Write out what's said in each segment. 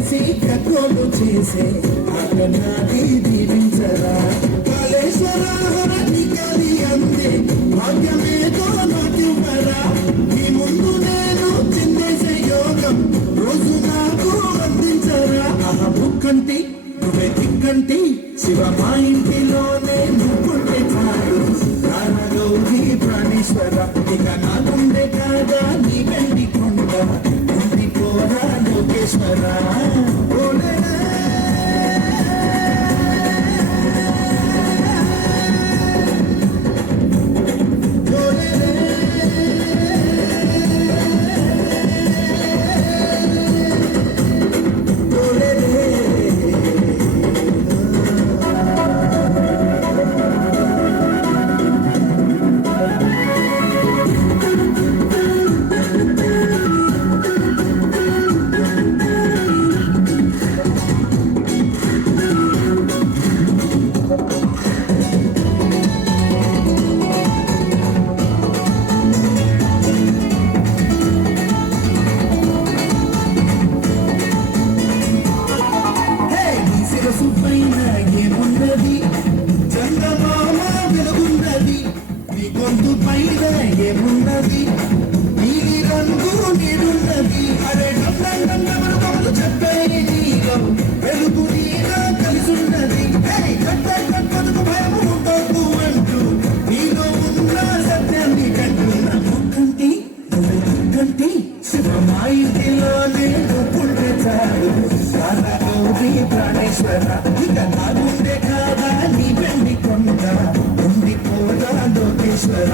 వేసి కట్రోలు చేసే ఆటనాది దీవించరా కాళేశ్వరా నికలి అందే భాగ్యమేదో నాకివ్వరా నీ ముందు నేను చిందేసే యోగం రోజు నాకు అందించరా బుక్కంటి నువ్వే దిక్కంటి శివ మా ఇంటిలోనే నువ్వుంటే చాలు ప్రాణగౌరి ప్రాణేశ్వర ఇక నా గుండె కాదా నీ వెండి కొండ ఉండిపోరా లోకేశ్వర ఏమున్నది నీలి రంగు నీడున్నది అరే డబ్బు చెప్పే నీలో వెలుగు నీలో కలిసున్నది కట్టకు భయము ఉండదు అంటూ నీలో ఉన్న సత్యాన్ని కంటున్న ముక్కంటి కంటి శివ మా ఇంటిలోనే నువ్వుంటే చాలు గౌరీ ప్రాణేశ్వర ఇక నా గుండె కాదా నీ వెండి కొండ ఉండిపోదా లోకేశ్వర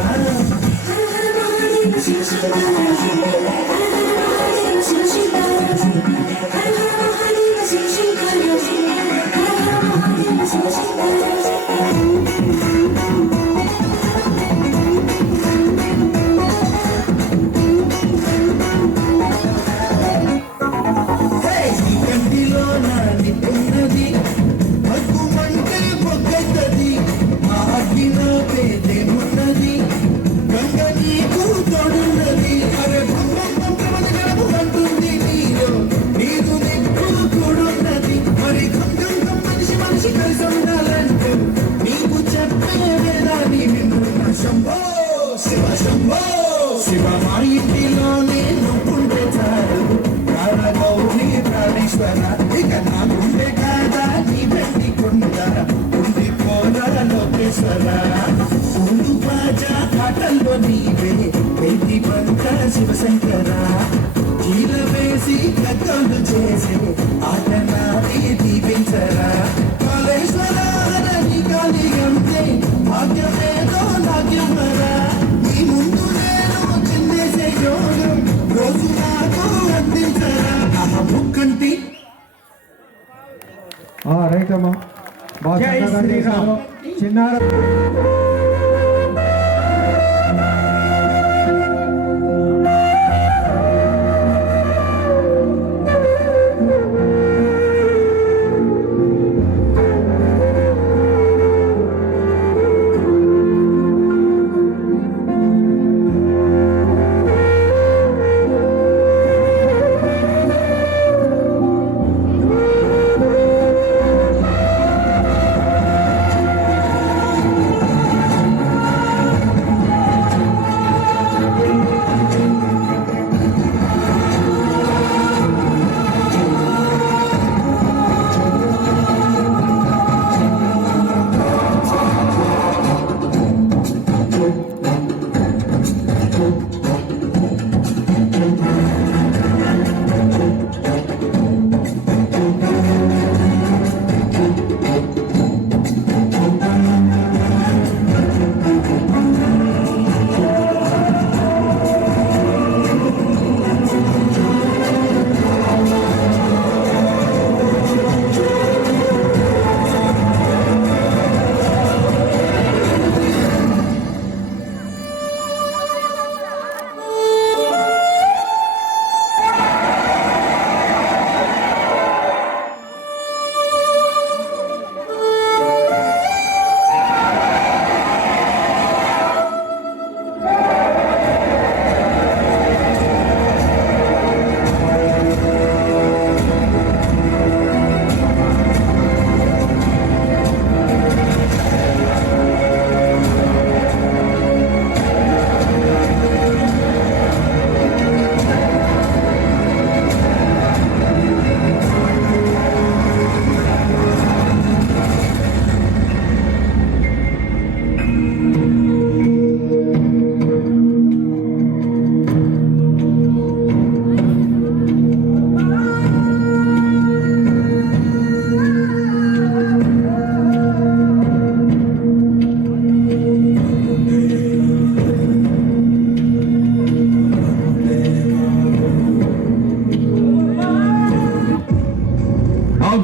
శివ మా ఇంటిలోనే నువ్వుంటే చాలు గౌరీ ప్రాణేశ్వర ఇక నా గుండె కాదా నీ వెండి కొండ ఉండిపోరా లోకేశ్వర పూలు బాజా ఆటల్లో నీవే పెళ్లి పంట శివశంకర కీల వేసి కథలు చేసే ఆట నాది దీవించరా కాళేశ్వర నీ కాళీ అంతే భాగ్యమేదో నాకివ్వరా నీ ముందు నేను చిందేసే యోగం రోజు నాకు అందించరా బుక్కంటి రైట్ అమ్మా బాగా చిన్నార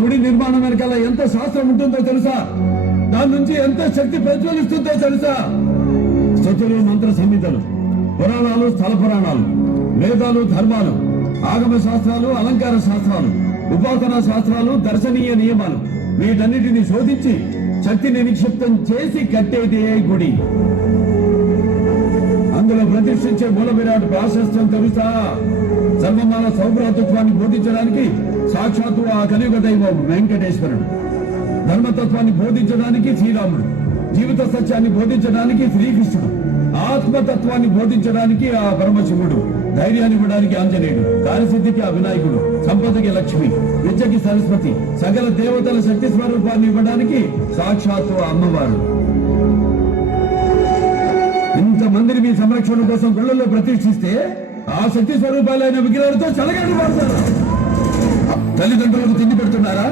గుడి నిర్మాణం వెనకాల ఎంత శాస్త్రం ఉంటుందో తెలుసా? దాని నుంచి ఎంత శక్తి ప్రజ్వలిస్తుందో తెలుసా? స్తుతులు, మంత్ర సంహితలు, పురాణాలు, స్థల పురాణాలు, వేదాలు, ధర్మాలు, ఆగమ శాస్త్రాలు, అలంకార శాస్త్రాలు, ఉపాసనా శాస్త్రాలు, దర్శనీయ నియమాలు, వీటన్నిటిని శోధించి శక్తిని నిక్షిప్తం చేసి కట్టేదే గుడి. అందులో ప్రతిష్ఠించే మూల విరాట్ ప్రాశస్త్యం తెలుసా? సర్వమాన సౌభ్రాతృత్వాన్ని బోధించడానికి సాక్షాత్తు ఆ కలియుగ దైవం వెంకటేశ్వరుడు, ధర్మతత్వాన్ని బోధించడానికి శ్రీరాముడు, జీవిత సత్యాన్ని బోధించడానికి శ్రీకృష్ణుడు, ఆత్మతత్వాన్ని బోధించడానికి ఆ పరమశివుడు, ధైర్యాన్ని ఇవ్వడానికి ఆంజనేయుడు, కార్యసిద్ధికి ఆ వినాయకుడు, సంపదకి లక్ష్మి, విద్యకి సరస్వతి, సకల దేవతల శక్తి స్వరూపాన్ని ఇవ్వడానికి సాక్షాత్తు ఆ అమ్మవారు. ఇంతమందిని మీ సంరక్షణ కోసం గుళ్ళల్లో ప్రతిష్ఠిస్తే ఆ శక్తి స్వరూపాలైన విగ్రహాలతో చలగాడు మారుతారు. తల్లిదండ్రులకు తిండి పెడుతున్నారా?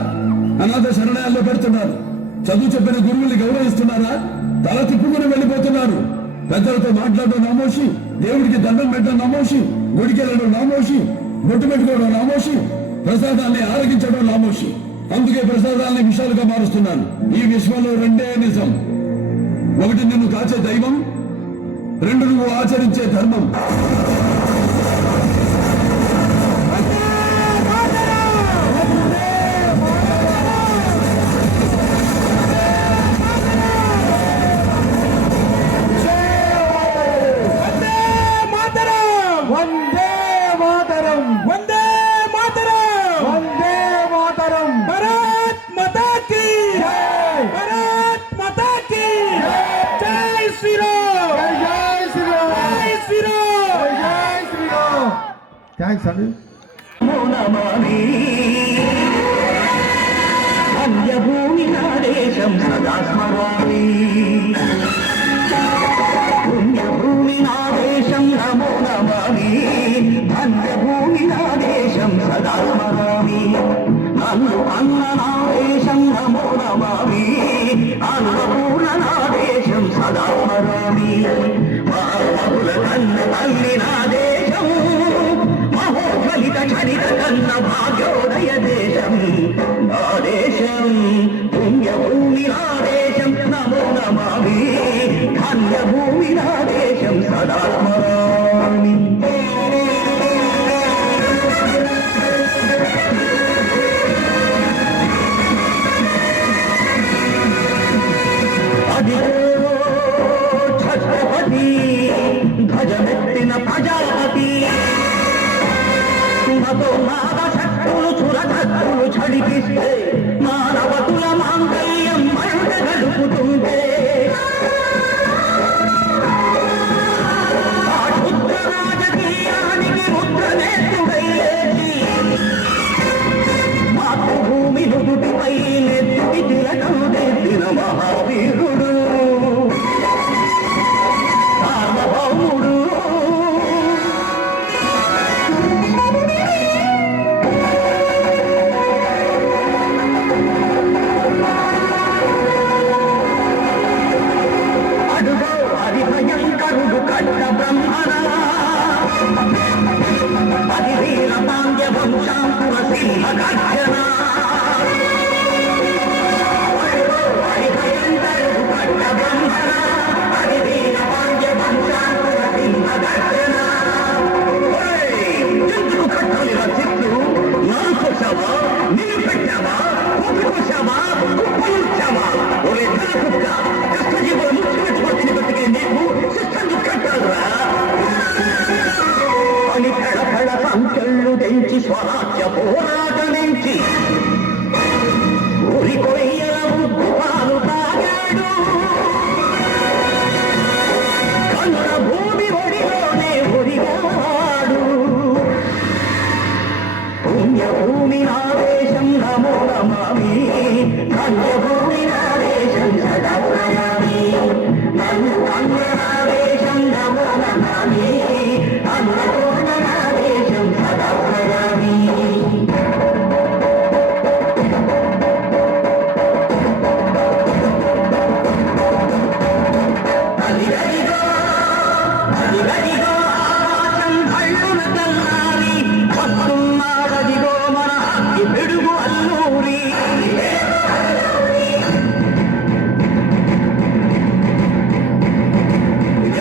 అనాథ శరణాలయాల్లో పెడుతున్నారు. చదువు చెప్పిన గురువుల్ని గౌరవిస్తున్నారా? తల తిప్పుకుని వెళ్ళిపోతున్నారు. పెద్దలతో మాట్లాడడం నామోషి, దేవుడికి దండం పెట్టడం నామోషి, గుడికి వెళ్ళడం నామోషి, బొట్టు పెట్టుకోవడం నామోషి, ప్రసాదాన్ని ఆరగించడం నామోషి. అందుకే ప్రసాదాన్ని విషయాలుగా మారుస్తున్నాను. ఈ విశ్వంలో రెండే నిజం. ఒకటి నిన్ను కాచే దైవం, రెండు నువ్వు ఆచరించే ధర్మం. థ్యాంక్స్ అండి. అన్యభూమి నాదేశం సదా స్మరామి, పుణ్యభూమి నాదేశం నమో నమామి, ధన్యభూమి నాదేశం సదా స్మరామి, నన్ను అన్న నాదేశం నమో నమామి, అన్నపూర్ణ నాదేశం సదా స్మరామి, మానవుల కన్న తల్లి నాదేశం, మహోఫలిత చరిత కన్న భాగ్యోదయ దేశం నాదేశం, పుణ్యభూమి నాదేశం నమో నమామి, ధన్యభూమి నాదేశం సదా స్మరామి. అదిగో ఛత్రపతి ధ్వజమెత్తిన ప్రజాపతి, మతో మాద శక్తులు చురశక్తులు చడిపిస్తే, మానవతుల మాంగళ్యం మరుట గడుపుతుంటే, ఆ క్షుద్ర రాజకీయానికి రుద్రనేత్రుడై లేచి, మాతృభూమి నుదుటిపై నెత్తి తిలకం దిద్దిన మహావీరుడు, సార్వభౌముడు.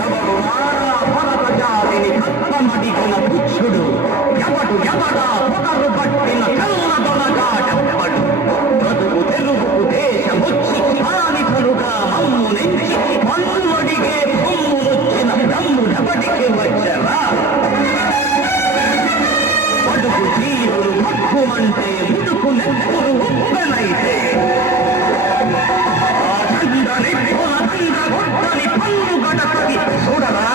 ఎవరు రారా భరత జాతిని కప్పమడిగిన పుచ్చుడు ఎవడా పొగరు పట్టిన చల్ల దొరగాడెవ్వడు బతుకు తెరుగుకు దేశముచ్చి స్థానికులుగా మమ్ము నెంచి మన్నుడిగే పొమ్ము వచ్చిన దమ్ముడెవడికి వచ్చరా పడుకు జీవులు మక్కుమంటే ముడుకు నెక్కులు ఉప్పనైతే ఆ చందని పొలంద గొడ్డలి పన్ను గడపది చూడరా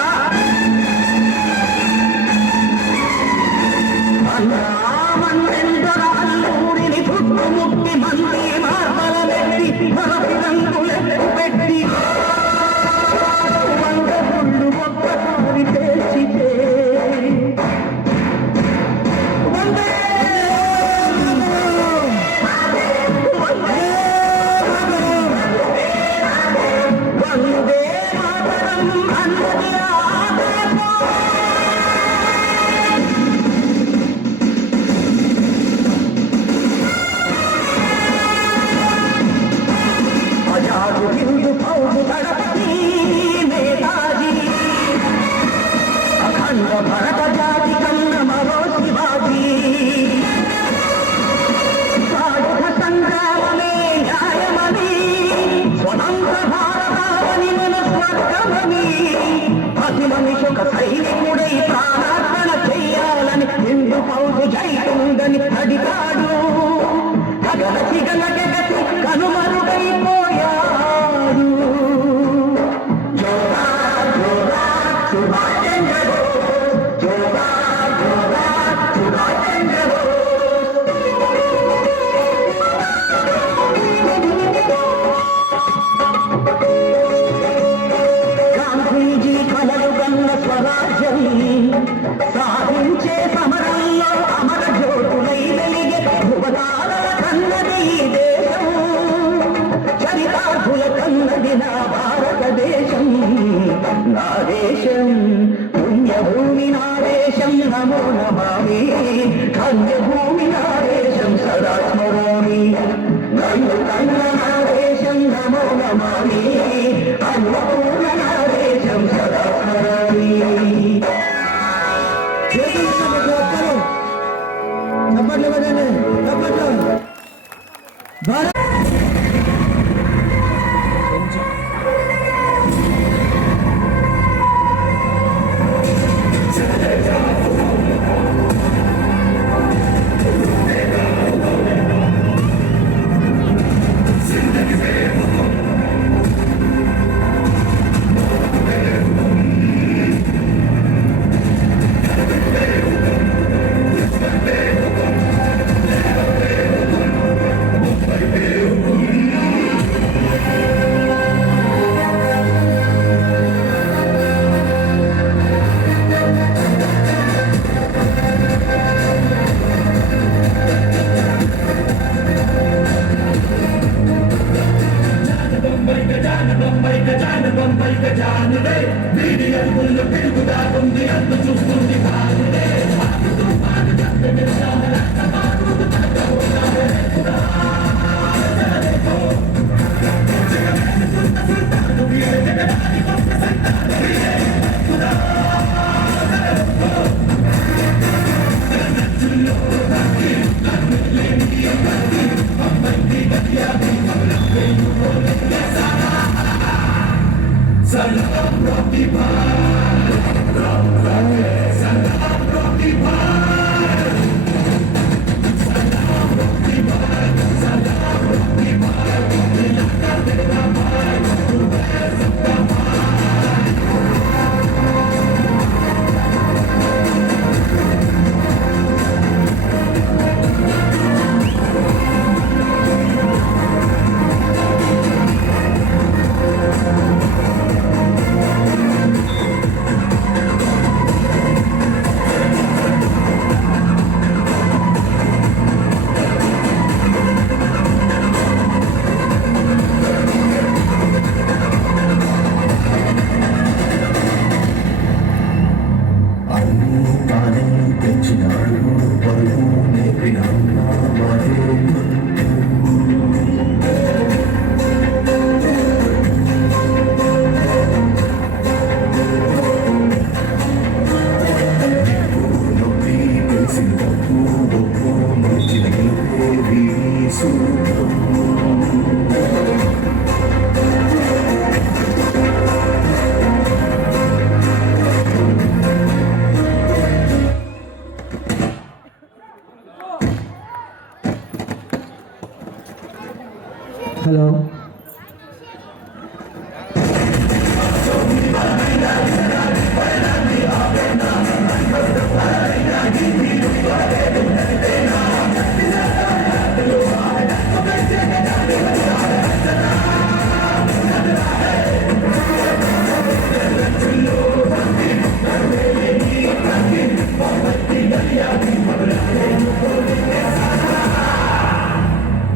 అల్లూరిని చుట్టుముట్టి మంది మార్తల పెట్టి మరొక రంగులెక్కు పెట్టి వంద గుళ్ళు ఒక్కసారి పేర్చితే వందే మాతరం అన్నది ఆజాదు హిందూ ఫౌజు దళపతి నేతాజీ అఖండ భరత జాతి కన్న మరో శివాజీ సాయుధ సంగ్రామమే న్యాయమని స్వతంత్ర భారతావని మన స్వర్గమని ప్రతి మనిషి ఒక సైనికుడై ప్రార్థన చెయ్యాలని హిందూ ఫౌజు జైతుందని అడిగాడు గగనసి గలగసి కనుమరుగైపోయాడు Zora Zora Subhash Chandra Bose Zora Zora Subhash చంద్ర గాంధీజీ కలలు గన్న స్వరాజ్యం సాధించే సమరంలో అమర జ్యోతులై వెలిగే ధృవతారల కన్నది ఈ దేశం చరితార్థుల కన్నది నా భారతదేశం నా దేశం పుణ్యభూమి నా దేశం నమో నమామి ధన్యభూమి నా దేశం సదా స్మరామి నన్ను కన్న నా దేశం నమో నమామి అన్నపూర్ణ నా దేశం సదా స్మరామి చప్పట్లు పెట్టండి చప్పట్లు భారత్ సూత్రం hello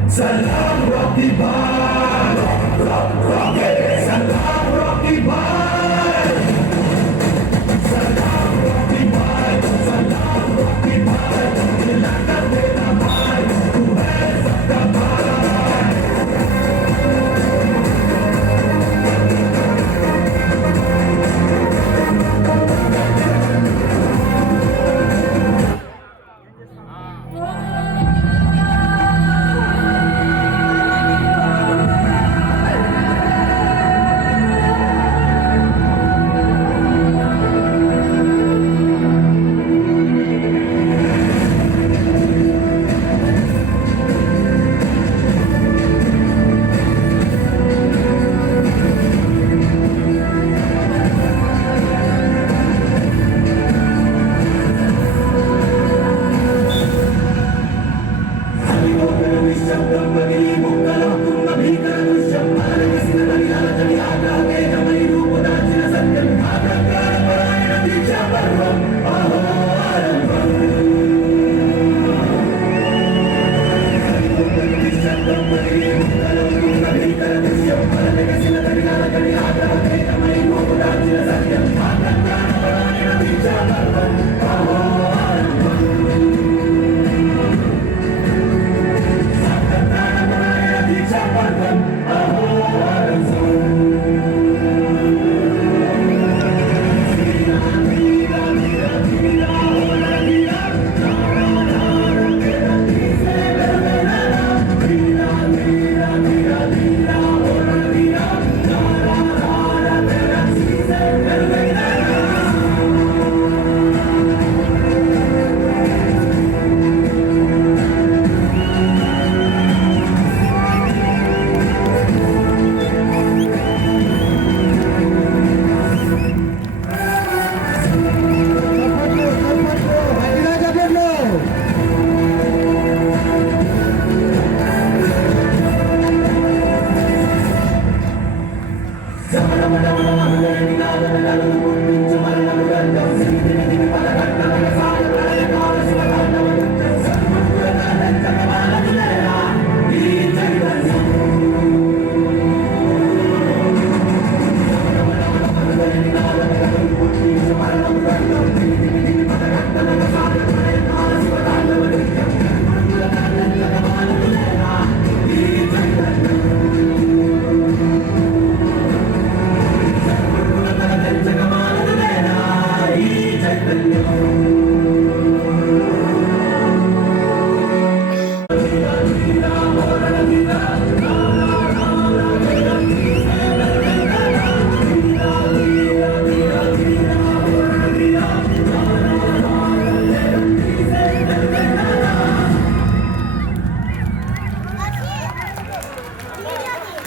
Salam Rocky Bar, Salam Rocky Bar, Salam Rocky Bar, Salam Rocky Bar, Dilana tera bhai, tu hai sabka bhai.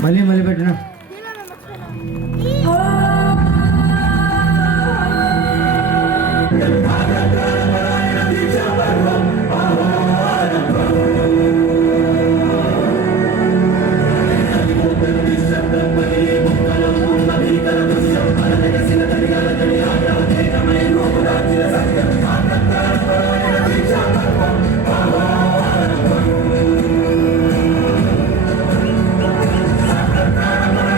మళ్ళీ పెట్టినా Salam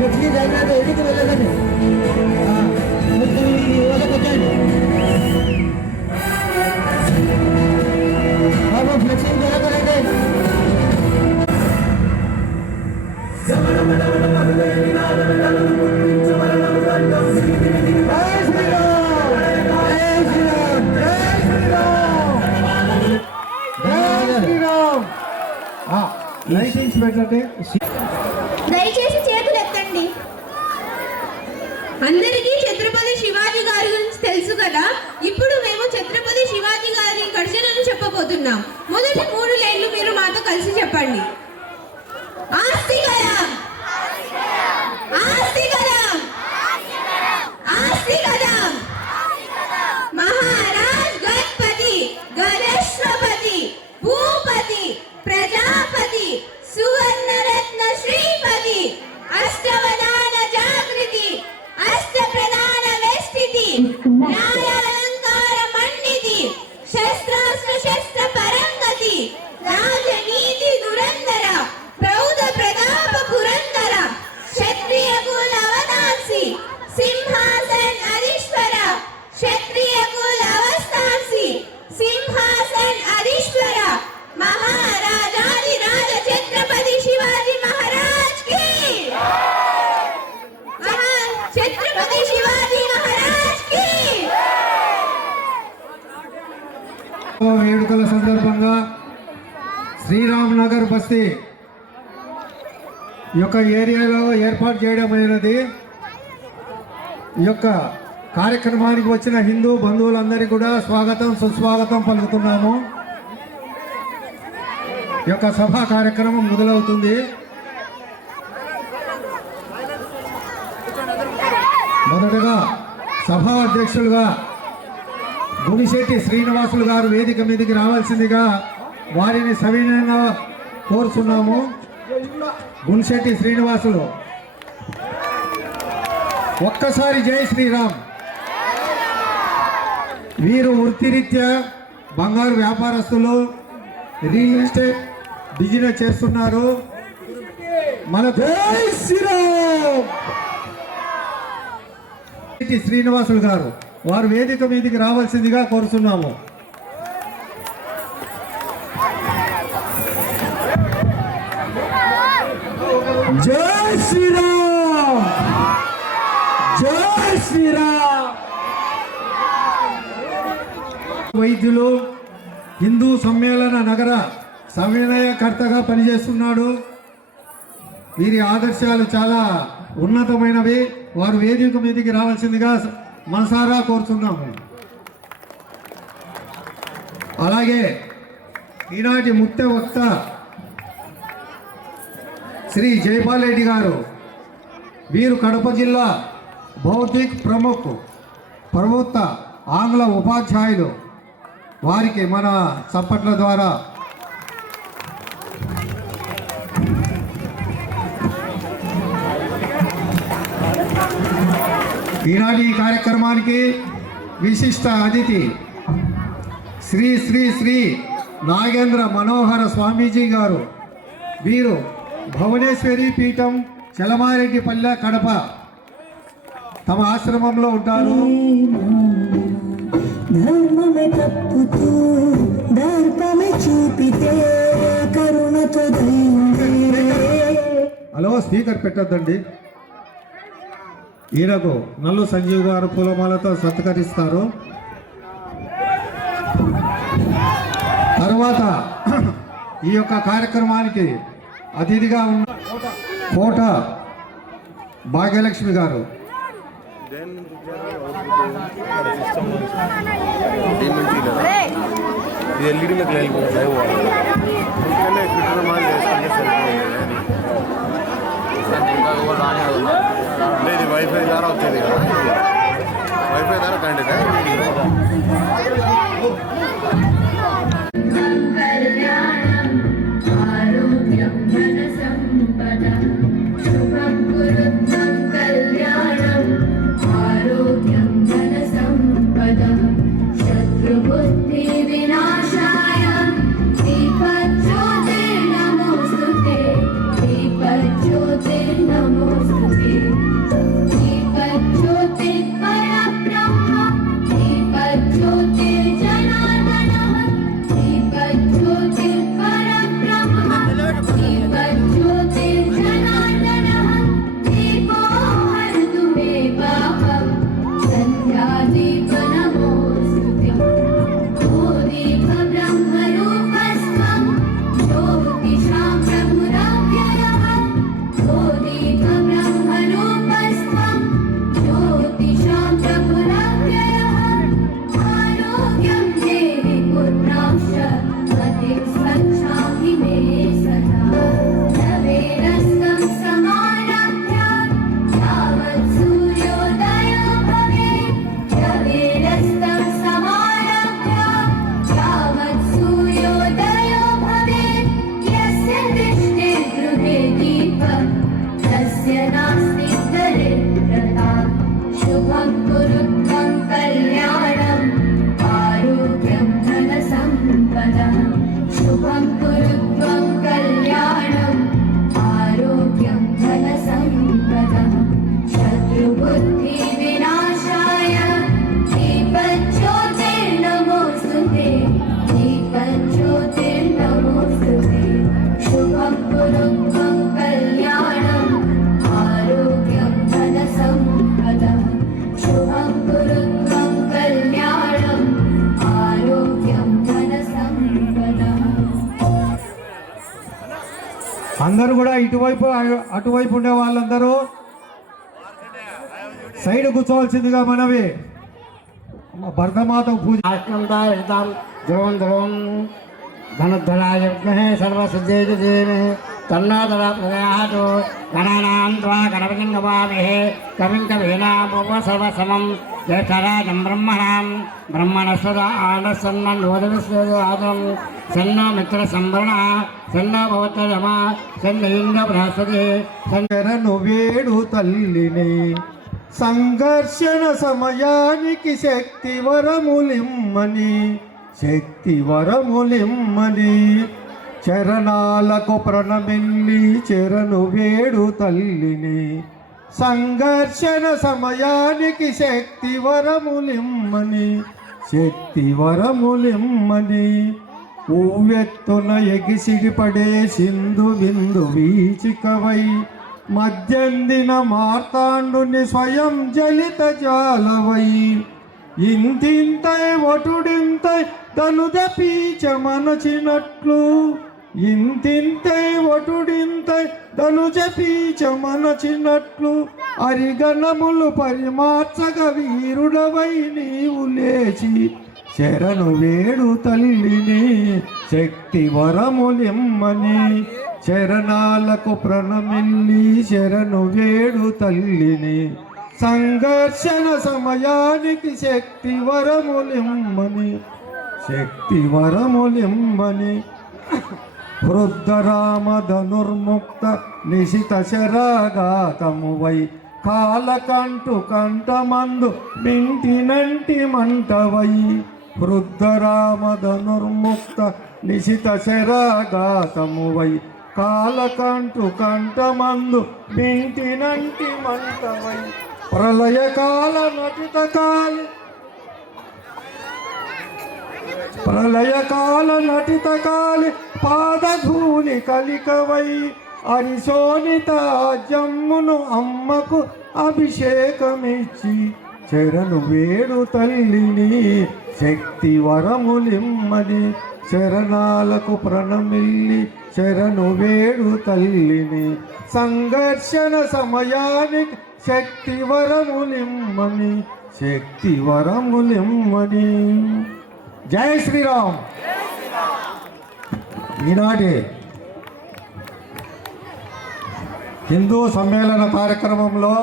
లక్ష్మీ జగన్నాథ్ ఎన్నిక వెళ్ళదండి. వాళ్ళకి వచ్చాయండి బాబు, లక్ష్మీ జగన్నాథ్ లైటింగ్స్ పెట్టండి. దయచేసి చేతులు ఎత్తండి. అందరికీ ఛత్రపతి శివాజీ గారి గురించి తెలుసు కదా. ఇప్పుడు మేము ఛత్రపతి శివాజీ గారి ఘర్షణను చెప్పబోతున్నాం. మొదటి 3 లైన్లు మీరు మాతో కలిసి చెప్పండి. ఆస్తి గలం, ఆస్తి గలం, ఆస్తి గలం. మహారాజ్ గణపతి, గణేశ్వపతి, భూపతి, ప్రజాపతి, సువర్ణరత్న శ్రీపతి, అష్టవదాన జాగృతి, అష్ట ప్రధాన వేష్టితి, న్యాయాలంకార మండితి, శస్త్రాస్త్ర శస్త్ర పరంగతి, రాజనీతి దురంధర, ప్రౌఢ ప్రతాప పురందర, క్షత్రియ కుల అవతాసి, సింహాసన్ అధీశ్వర, క్షత్రియ కుల అవస్థాసి, సింహాసన్ అధీశ్వర, మహారాజాది రాజ ఛత్రపతి శివాజీ మహారాజ్ కి, ఛత్రపతి శివాజీ మహారాజ్ కి. వేడుకల సందర్భంగా శ్రీరామ్ నగర్ బస్తీ ఈ యొక్క ఏరియాలో ఏర్పాటు చేయడమైనది. ఈ యొక్క కార్యక్రమానికి వచ్చిన హిందూ బంధువులందరికీ కూడా స్వాగతం సుస్వాగతం పలుకుతున్నాము. ఈ యొక్క సభా కార్యక్రమం మొదలవుతుంది. మొదటగా సభా అధ్యక్షులుగా గుడిశెట్టి శ్రీనివాసులు గారు వేదిక మీదకి రావాల్సిందిగా వారిని సవినయంగా కోరుతున్నాము. గుడిశెట్టి శ్రీనివాసులు, ఒక్కసారి జై శ్రీరామ్. వీరు వృత్తిరీత్యా బంగారు వ్యాపారస్తులు, రియల్ ఎస్టేట్ బిజినెస్ చేస్తున్నారు. మన జై శ్రీరామ్. శ్రీనివాసులు గారు వారు వేదిక మీదకి రావాల్సిందిగా కోరుతున్నాము. జై శ్రీరామ్, జై శ్రీరామ్. వైద్యులు, హిందూ సమ్మేళన నగర సమన్వయకర్తగా పనిచేస్తున్నాడు. వీరి ఆదర్శాలు చాలా ఉన్నతమైనవి. వారు వేదిక మీదకి రావాల్సిందిగా మనసారా కోరుతున్నాము. అలాగే ఈనాటి ముఖ్య వక్త శ్రీ జైపాల్ రెడ్డి గారు, వీరు కడప జిల్లా భౌతిక్ ప్రముఖ్ ప్రభుత్వ ఆంగ్ల ఉపాధ్యాయులు. వారికి మన చప్పట్ల ద్వారా ఈనాటి ఈ కార్యక్రమానికి విశిష్ట అతిథి శ్రీ శ్రీ శ్రీ నాగేంద్ర మనోహర స్వామీజీ గారు. వీరు భువనేశ్వరి పీఠం, చలమారెడ్డిపల్లె, కడప తమ ఆశ్రమంలో ఉంటారు. ధర్మమే తప్పుతూ దర్పమే చూపితే కరుణతో హలో, స్పీకర్ పెట్టద్దండి. ఈయనకు నల్లు సంజీవ్ గారు పూలమాలతో సత్కరిస్తారు. తర్వాత ఈ యొక్క కార్యక్రమానికి అతిథిగా ఉన్న కోట భాగ్యలక్ష్మి గారు. ఇది ఎల్ఈడీలకు లైవ్ ట్విట్టర్ మాది చేసుకుంటే సరిపోయింది. అంటే ఇది వైఫై ద్వారా వచ్చేది కదా, వైఫై ద్వారా కంటే అందరూ కూడా ఇటువైపు అటువైపు ఉండే వాళ్ళందరూ సైడ్ కూర్చోవలసిందిగా మనవి. భరతమాత పూజ ధ్రువం ధ్రువం ధనుర్ధరాయ విద్మహే సర్వసిద్ధే ధీమహి తన్నో ప్రయాతు గణానాం త్వా గణపతిం నమామిహే కవిం కవీనాముప సర్వసమం జ్యేష్ఠరాజం బ్రహ్మణస్పద ఆనసన్నోదవిశ్వేదం సన్నో మిత్ర సంవరణ సన్నో భవతయమా సన్న ఇంద్ర బృహస్పతి శరణు వేడు తల్లిని సంఘర్షణ సమయానికి శక్తి వరములిమ్మని చరణాలకు ప్రణమిల్లి చెరను వేడు తల్లిని సంఘర్షణ సమయానికి శక్తి వరములిమ్మని ఊవెత్తున ఎగిసిడి పడే సింధు బిందు వీచికవై మధ్యందిన మార్తాండుని స్వయం జలిత జాలవై ఇంతింతై ఒటుడింతై తనుద పీచ మనచినట్లు అరిగణములు పరిమార్చగ వీరుడవై నీవు లేచి శరణు వేడు తల్లిని శక్తి వరములిమ్మని చరణాలకు ప్రణమిల్లి శరణు వేడు తల్లిని సంఘర్షణ సమయానికి శక్తి వరములిమ్మని వృద్ధరామ ధనుర్ముక్త నిశిత శరాఘాతమువై కాలకంటు కంఠమందు మింటినంటి మంటవై వృద్ధరామ ధనుర్ముక్త నిశిత శరాఘాతమువై కాలకంటు కంఠమందు మింటినంటి మంటవై ప్రళయకాల నటిత కాలి పాదధూళి కలికవై అరిశోనిత జమ్మును అమ్మకు అభిషేకమిచ్చి చరణు వేడు తల్లిని శక్తి వరములిమ్మని చరణాలకు ప్రణమిల్లి శరణు వేడు తల్లిని సంఘర్షణ సమయానికి శక్తి వరములిమ్మని జై శ్రీరామ్. ఈనాటి హిందూ సమ్మేళన కార్యక్రమంలో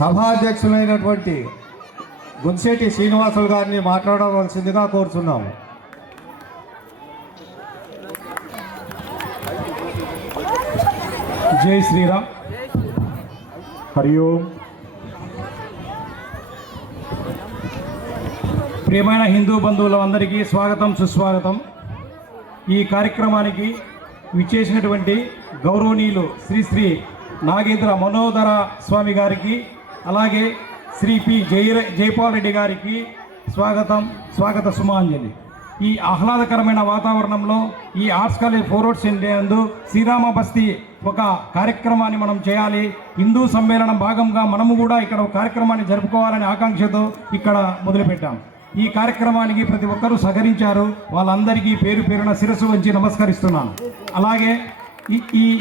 సభాధ్యక్షులైనటువంటి గుంశెట్టి శ్రీనివాసులు గారిని మాట్లాడవలసిందిగా కోరుచున్నాము. జై శ్రీరామ్. హరి ఓం. ప్రియమైన హిందూ బంధువులందరికీ స్వాగతం, సుస్వాగతం. ఈ కార్యక్రమానికి విచ్చేసినటువంటి గౌరవనీయులు శ్రీ శ్రీ నాగేంద్ర మనోదర స్వామి గారికి, అలాగే శ్రీ పి జైపాల్ రెడ్డి గారికి స్వాగత సుమాంజలి. ఈ ఆహ్లాదకరమైన వాతావరణంలో ఈ ఆర్ట్స్ కాలేజ్ ఫోర్వర్డ్ నందు శ్రీరామ బస్తీ ఒక కార్యక్రమాన్ని మనం చేయాలి. హిందూ సమ్మేళనం భాగంగా మనము కూడా ఇక్కడ ఒక కార్యక్రమాన్ని జరుపుకోవాలనే ఆకాంక్షతో ఇక్కడ మొదలుపెట్టాం. ఈ కార్యక్రమానికి ప్రతి ఒక్కరూ సహకరించారు. వాళ్ళందరికీ పేరు పేరున శిరస్సు వంచి నమస్కరిస్తున్నాను. అలాగే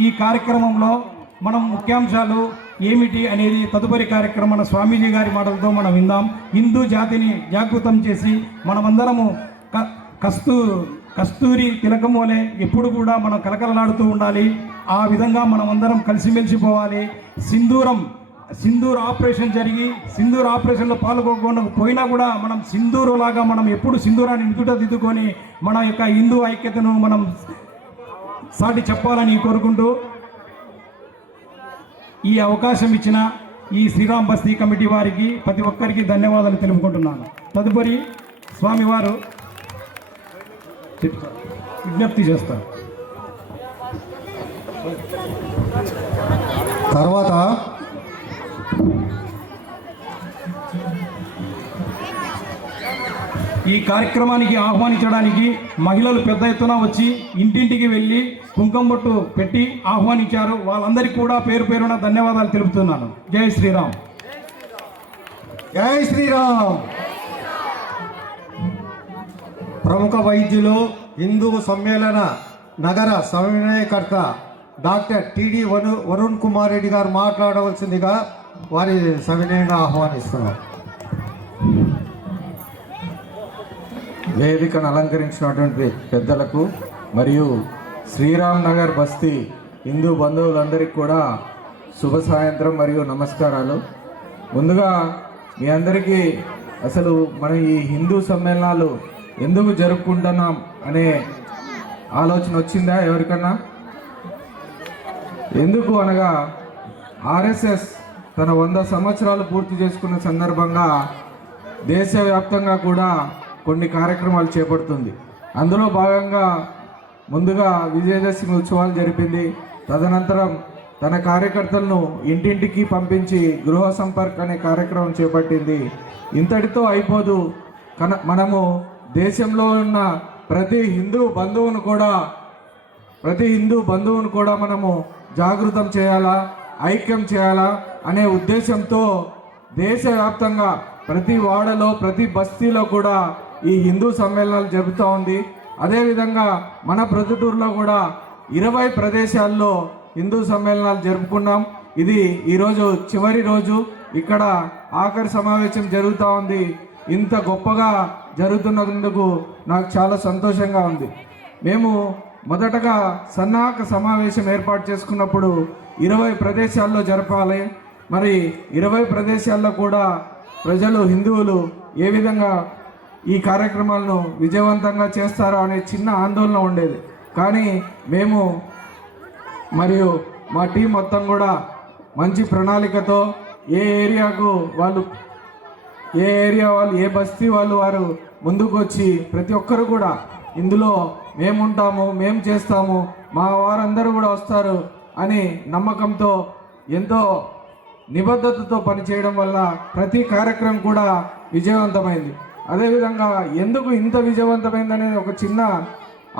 ఈ కార్యక్రమంలో మనం ముఖ్యాంశాలు ఏమిటి అనేది తదుపరి కార్యక్రమం స్వామీజీ గారి మాటలతో మనం విందాం. హిందూ జాతిని జాగృతం చేసి మనమందరము కస్తూరి తిలకం వలె ఎప్పుడు కూడా మనం కలకలలాడుతూ ఉండాలి. ఆ విధంగా మనం అందరం కలిసిమెలిసిపోవాలి. సింధూర్ ఆపరేషన్ జరిగి సింధూర్ ఆపరేషన్లో పాల్గొనకుండా పోయినా కూడా మనం సింధూరు లాగా మనం ఎప్పుడు సింధూరాన్ని నిదుట దిద్దుకొని మన యొక్క హిందూ ఐక్యతను మనం సాటి చెప్పాలని కోరుకుంటూ ఈ అవకాశం ఇచ్చిన ఈ శ్రీరామ్ బస్తీ కమిటీ వారికి ప్రతి ఒక్కరికి ధన్యవాదాలు తెలుపుకుంటున్నాను. తదుపరి స్వామివారు విజ్ఞప్తి చేస్తారు. తర్వాత ఈ కార్యక్రమానికి ఆహ్వానించడానికి మహిళలు పెద్ద ఎత్తున వచ్చి ఇంటింటికి వెళ్ళి కుంకుమ బొట్టు పెట్టి ఆహ్వానించారు. వాళ్ళందరికీ కూడా పేరు పేరున ధన్యవాదాలు తెలుపుతున్నాను. జై శ్రీరామ్. జై శ్రీరామ్. ప్రముఖ వైద్యులు హిందూ సమ్మేళన నగర సమన్వయకర్త డాక్టర్ టిడి వరుణ్ కుమార్ రెడ్డి గారు మాట్లాడవలసిందిగా వారి సవినయంగా ఆహ్వానిస్తున్నాం. వేదికను అలంకరించినటువంటి పెద్దలకు మరియు శ్రీరామ్ నగర్ బస్తీ హిందూ బంధువులందరికీ కూడా శుభ సాయంత్రం మరియు నమస్కారాలు. ముందుగా మీ అందరికీ అసలు మనం ఈ హిందూ సమ్మేళనాలు ఎందుకు జరుపుకుంటున్నాం అనే ఆలోచన వచ్చిందా ఎవరికన్నా? ఎందుకు అనగా ఆర్ఎస్ఎస్ తన 100 సంవత్సరాలు పూర్తి చేసుకున్న సందర్భంగా దేశవ్యాప్తంగా కూడా కొన్ని కార్యక్రమాలు చేపడుతుంది. అందులో భాగంగా ముందుగా విజయదశమి ఉత్సవాలు జరిపింది. తదనంతరం తన కార్యకర్తలను ఇంటింటికి పంపించి గృహ సంపర్క్ అనే కార్యక్రమం చేపట్టింది. ఇంతటితో అయిపోదు, మనము దేశంలో ఉన్న ప్రతి హిందూ బంధువును కూడా మనము జాగృతం చేయాలా, ఐక్యం చేయాలా అనే ఉద్దేశంతో దేశవ్యాప్తంగా ప్రతి వాడలో ప్రతి బస్తీలో కూడా ఈ హిందూ సమ్మేళనాలు జరుపుతూ ఉంది. అదేవిధంగా మన ప్రొద్దుటూరులో కూడా 20 ప్రదేశాల్లో హిందూ సమ్మేళనాలు జరుపుకున్నాం. ఇది ఈరోజు చివరి రోజు, ఇక్కడ ఆఖరి సమావేశం జరుగుతూ ఉంది. ఇంత గొప్పగా జరుగుతున్నందుకు నాకు చాలా సంతోషంగా ఉంది. మేము మొదటగా సన్నాహక సమావేశం ఏర్పాటు చేసుకున్నప్పుడు 20 ప్రదేశాల్లో జరపాలి. మరి 20 ప్రదేశాల్లో కూడా ప్రజలు హిందువులు ఏ విధంగా ఈ కార్యక్రమాలను విజయవంతంగా చేస్తారో అనే చిన్న ఆందోళన ఉండేది. కానీ మేము మరియు మా టీం మొత్తం కూడా మంచి ప్రణాళికతో ఏ ఏరియా వాళ్ళు ఏ బస్తీ వారు ముందుకు వచ్చి ప్రతి ఒక్కరు కూడా ఇందులో మేముంటాము, మేము చేస్తాము, మా వారందరూ కూడా వస్తారు అని నమ్మకంతో ఎంతో నిబద్ధతతో పనిచేయడం వల్ల ప్రతి కార్యక్రమం కూడా విజయవంతమైంది. అదేవిధంగా ఎందుకు ఇంత విజయవంతమైందనే ఒక చిన్న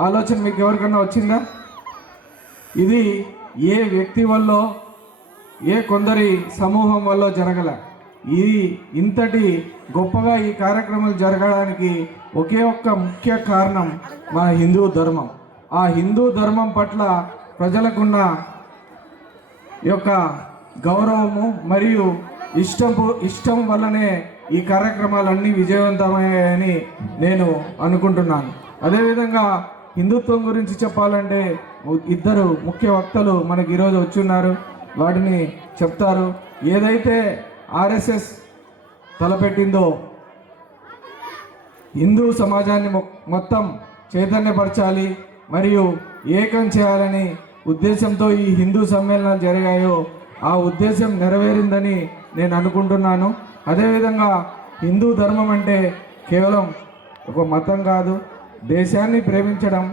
ఆలోచన మీకు ఎవరికన్నా వచ్చిందా? ఇది ఏ వ్యక్తి వల్ల, ఏ కొందరి సమూహం వల్ల జరగల. ఇంతటి గొప్పగా ఈ కార్యక్రమాలు జరగడానికి ఒకే ఒక్క ముఖ్య కారణం మన హిందూ ధర్మం. ఆ హిందూ ధర్మం పట్ల ప్రజలకున్న యొక్క గౌరవము మరియు ఇష్టం వల్లనే ఈ కార్యక్రమాలన్నీ విజయవంతమయ్యాయని నేను అనుకుంటున్నాను. అదేవిధంగా హిందుత్వం గురించి చెప్పాలంటే 2 ముఖ్య వక్తలు మనకి ఈరోజు వచ్చున్నారు, వాటిని చెప్తారు. ఏదైతే ఆర్ఎస్ఎస్ తలపెట్టిందో హిందూ సమాజాన్ని మొత్తం చైతన్యపరచాలి మరియు ఏకం చేయాలని ఉద్దేశంతో ఈ హిందూ సమ్మేళనాలు జరిగాయో ఆ ఉద్దేశం నెరవేరిందని నేను అనుకుంటున్నాను. అదేవిధంగా హిందూ ధర్మం అంటే కేవలం ఒక మతం కాదు, దేశాన్ని ప్రేమించడం,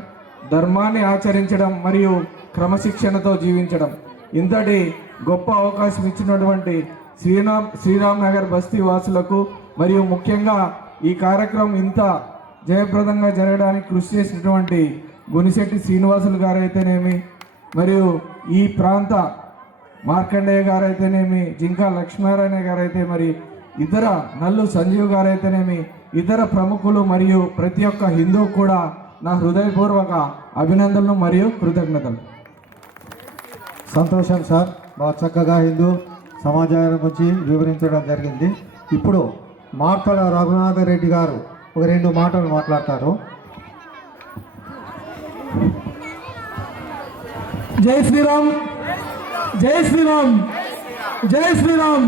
ధర్మాన్ని ఆచరించడం మరియు క్రమశిక్షణతో జీవించడం. ఇంతటి గొప్ప అవకాశం ఇచ్చినటువంటి శ్రీరామ్ నగర్ బస్తీ వాసులకు మరియు ముఖ్యంగా ఈ కార్యక్రమం ఇంత జయప్రదంగా జరగడానికి కృషి చేసినటువంటి గునిశెట్టి శ్రీనివాసులు గారైతేనేమి, మరియు ఈ ప్రాంత మార్కండేయ గారైతేనేమి, జింకా లక్ష్మీనారాయణ గారైతే, మరి ఇతర నల్లు సంజీవ్ గారైతేనేమి, ఇతర ప్రముఖులు మరియు ప్రతి ఒక్క హిందువు కూడా నా హృదయపూర్వక అభినందనలు మరియు కృతజ్ఞతలు. సంతోషం సార్, బాగా చక్కగా హిందూ సమాజాన్ని గురించి వివరించడం జరిగింది. ఇప్పుడు మార్తల రఘునాథ రెడ్డి గారు ఒక 2 మాటలు మాట్లాడతారు. జై శ్రీరామ్, జై శ్రీరామ్, జై శ్రీరామ్.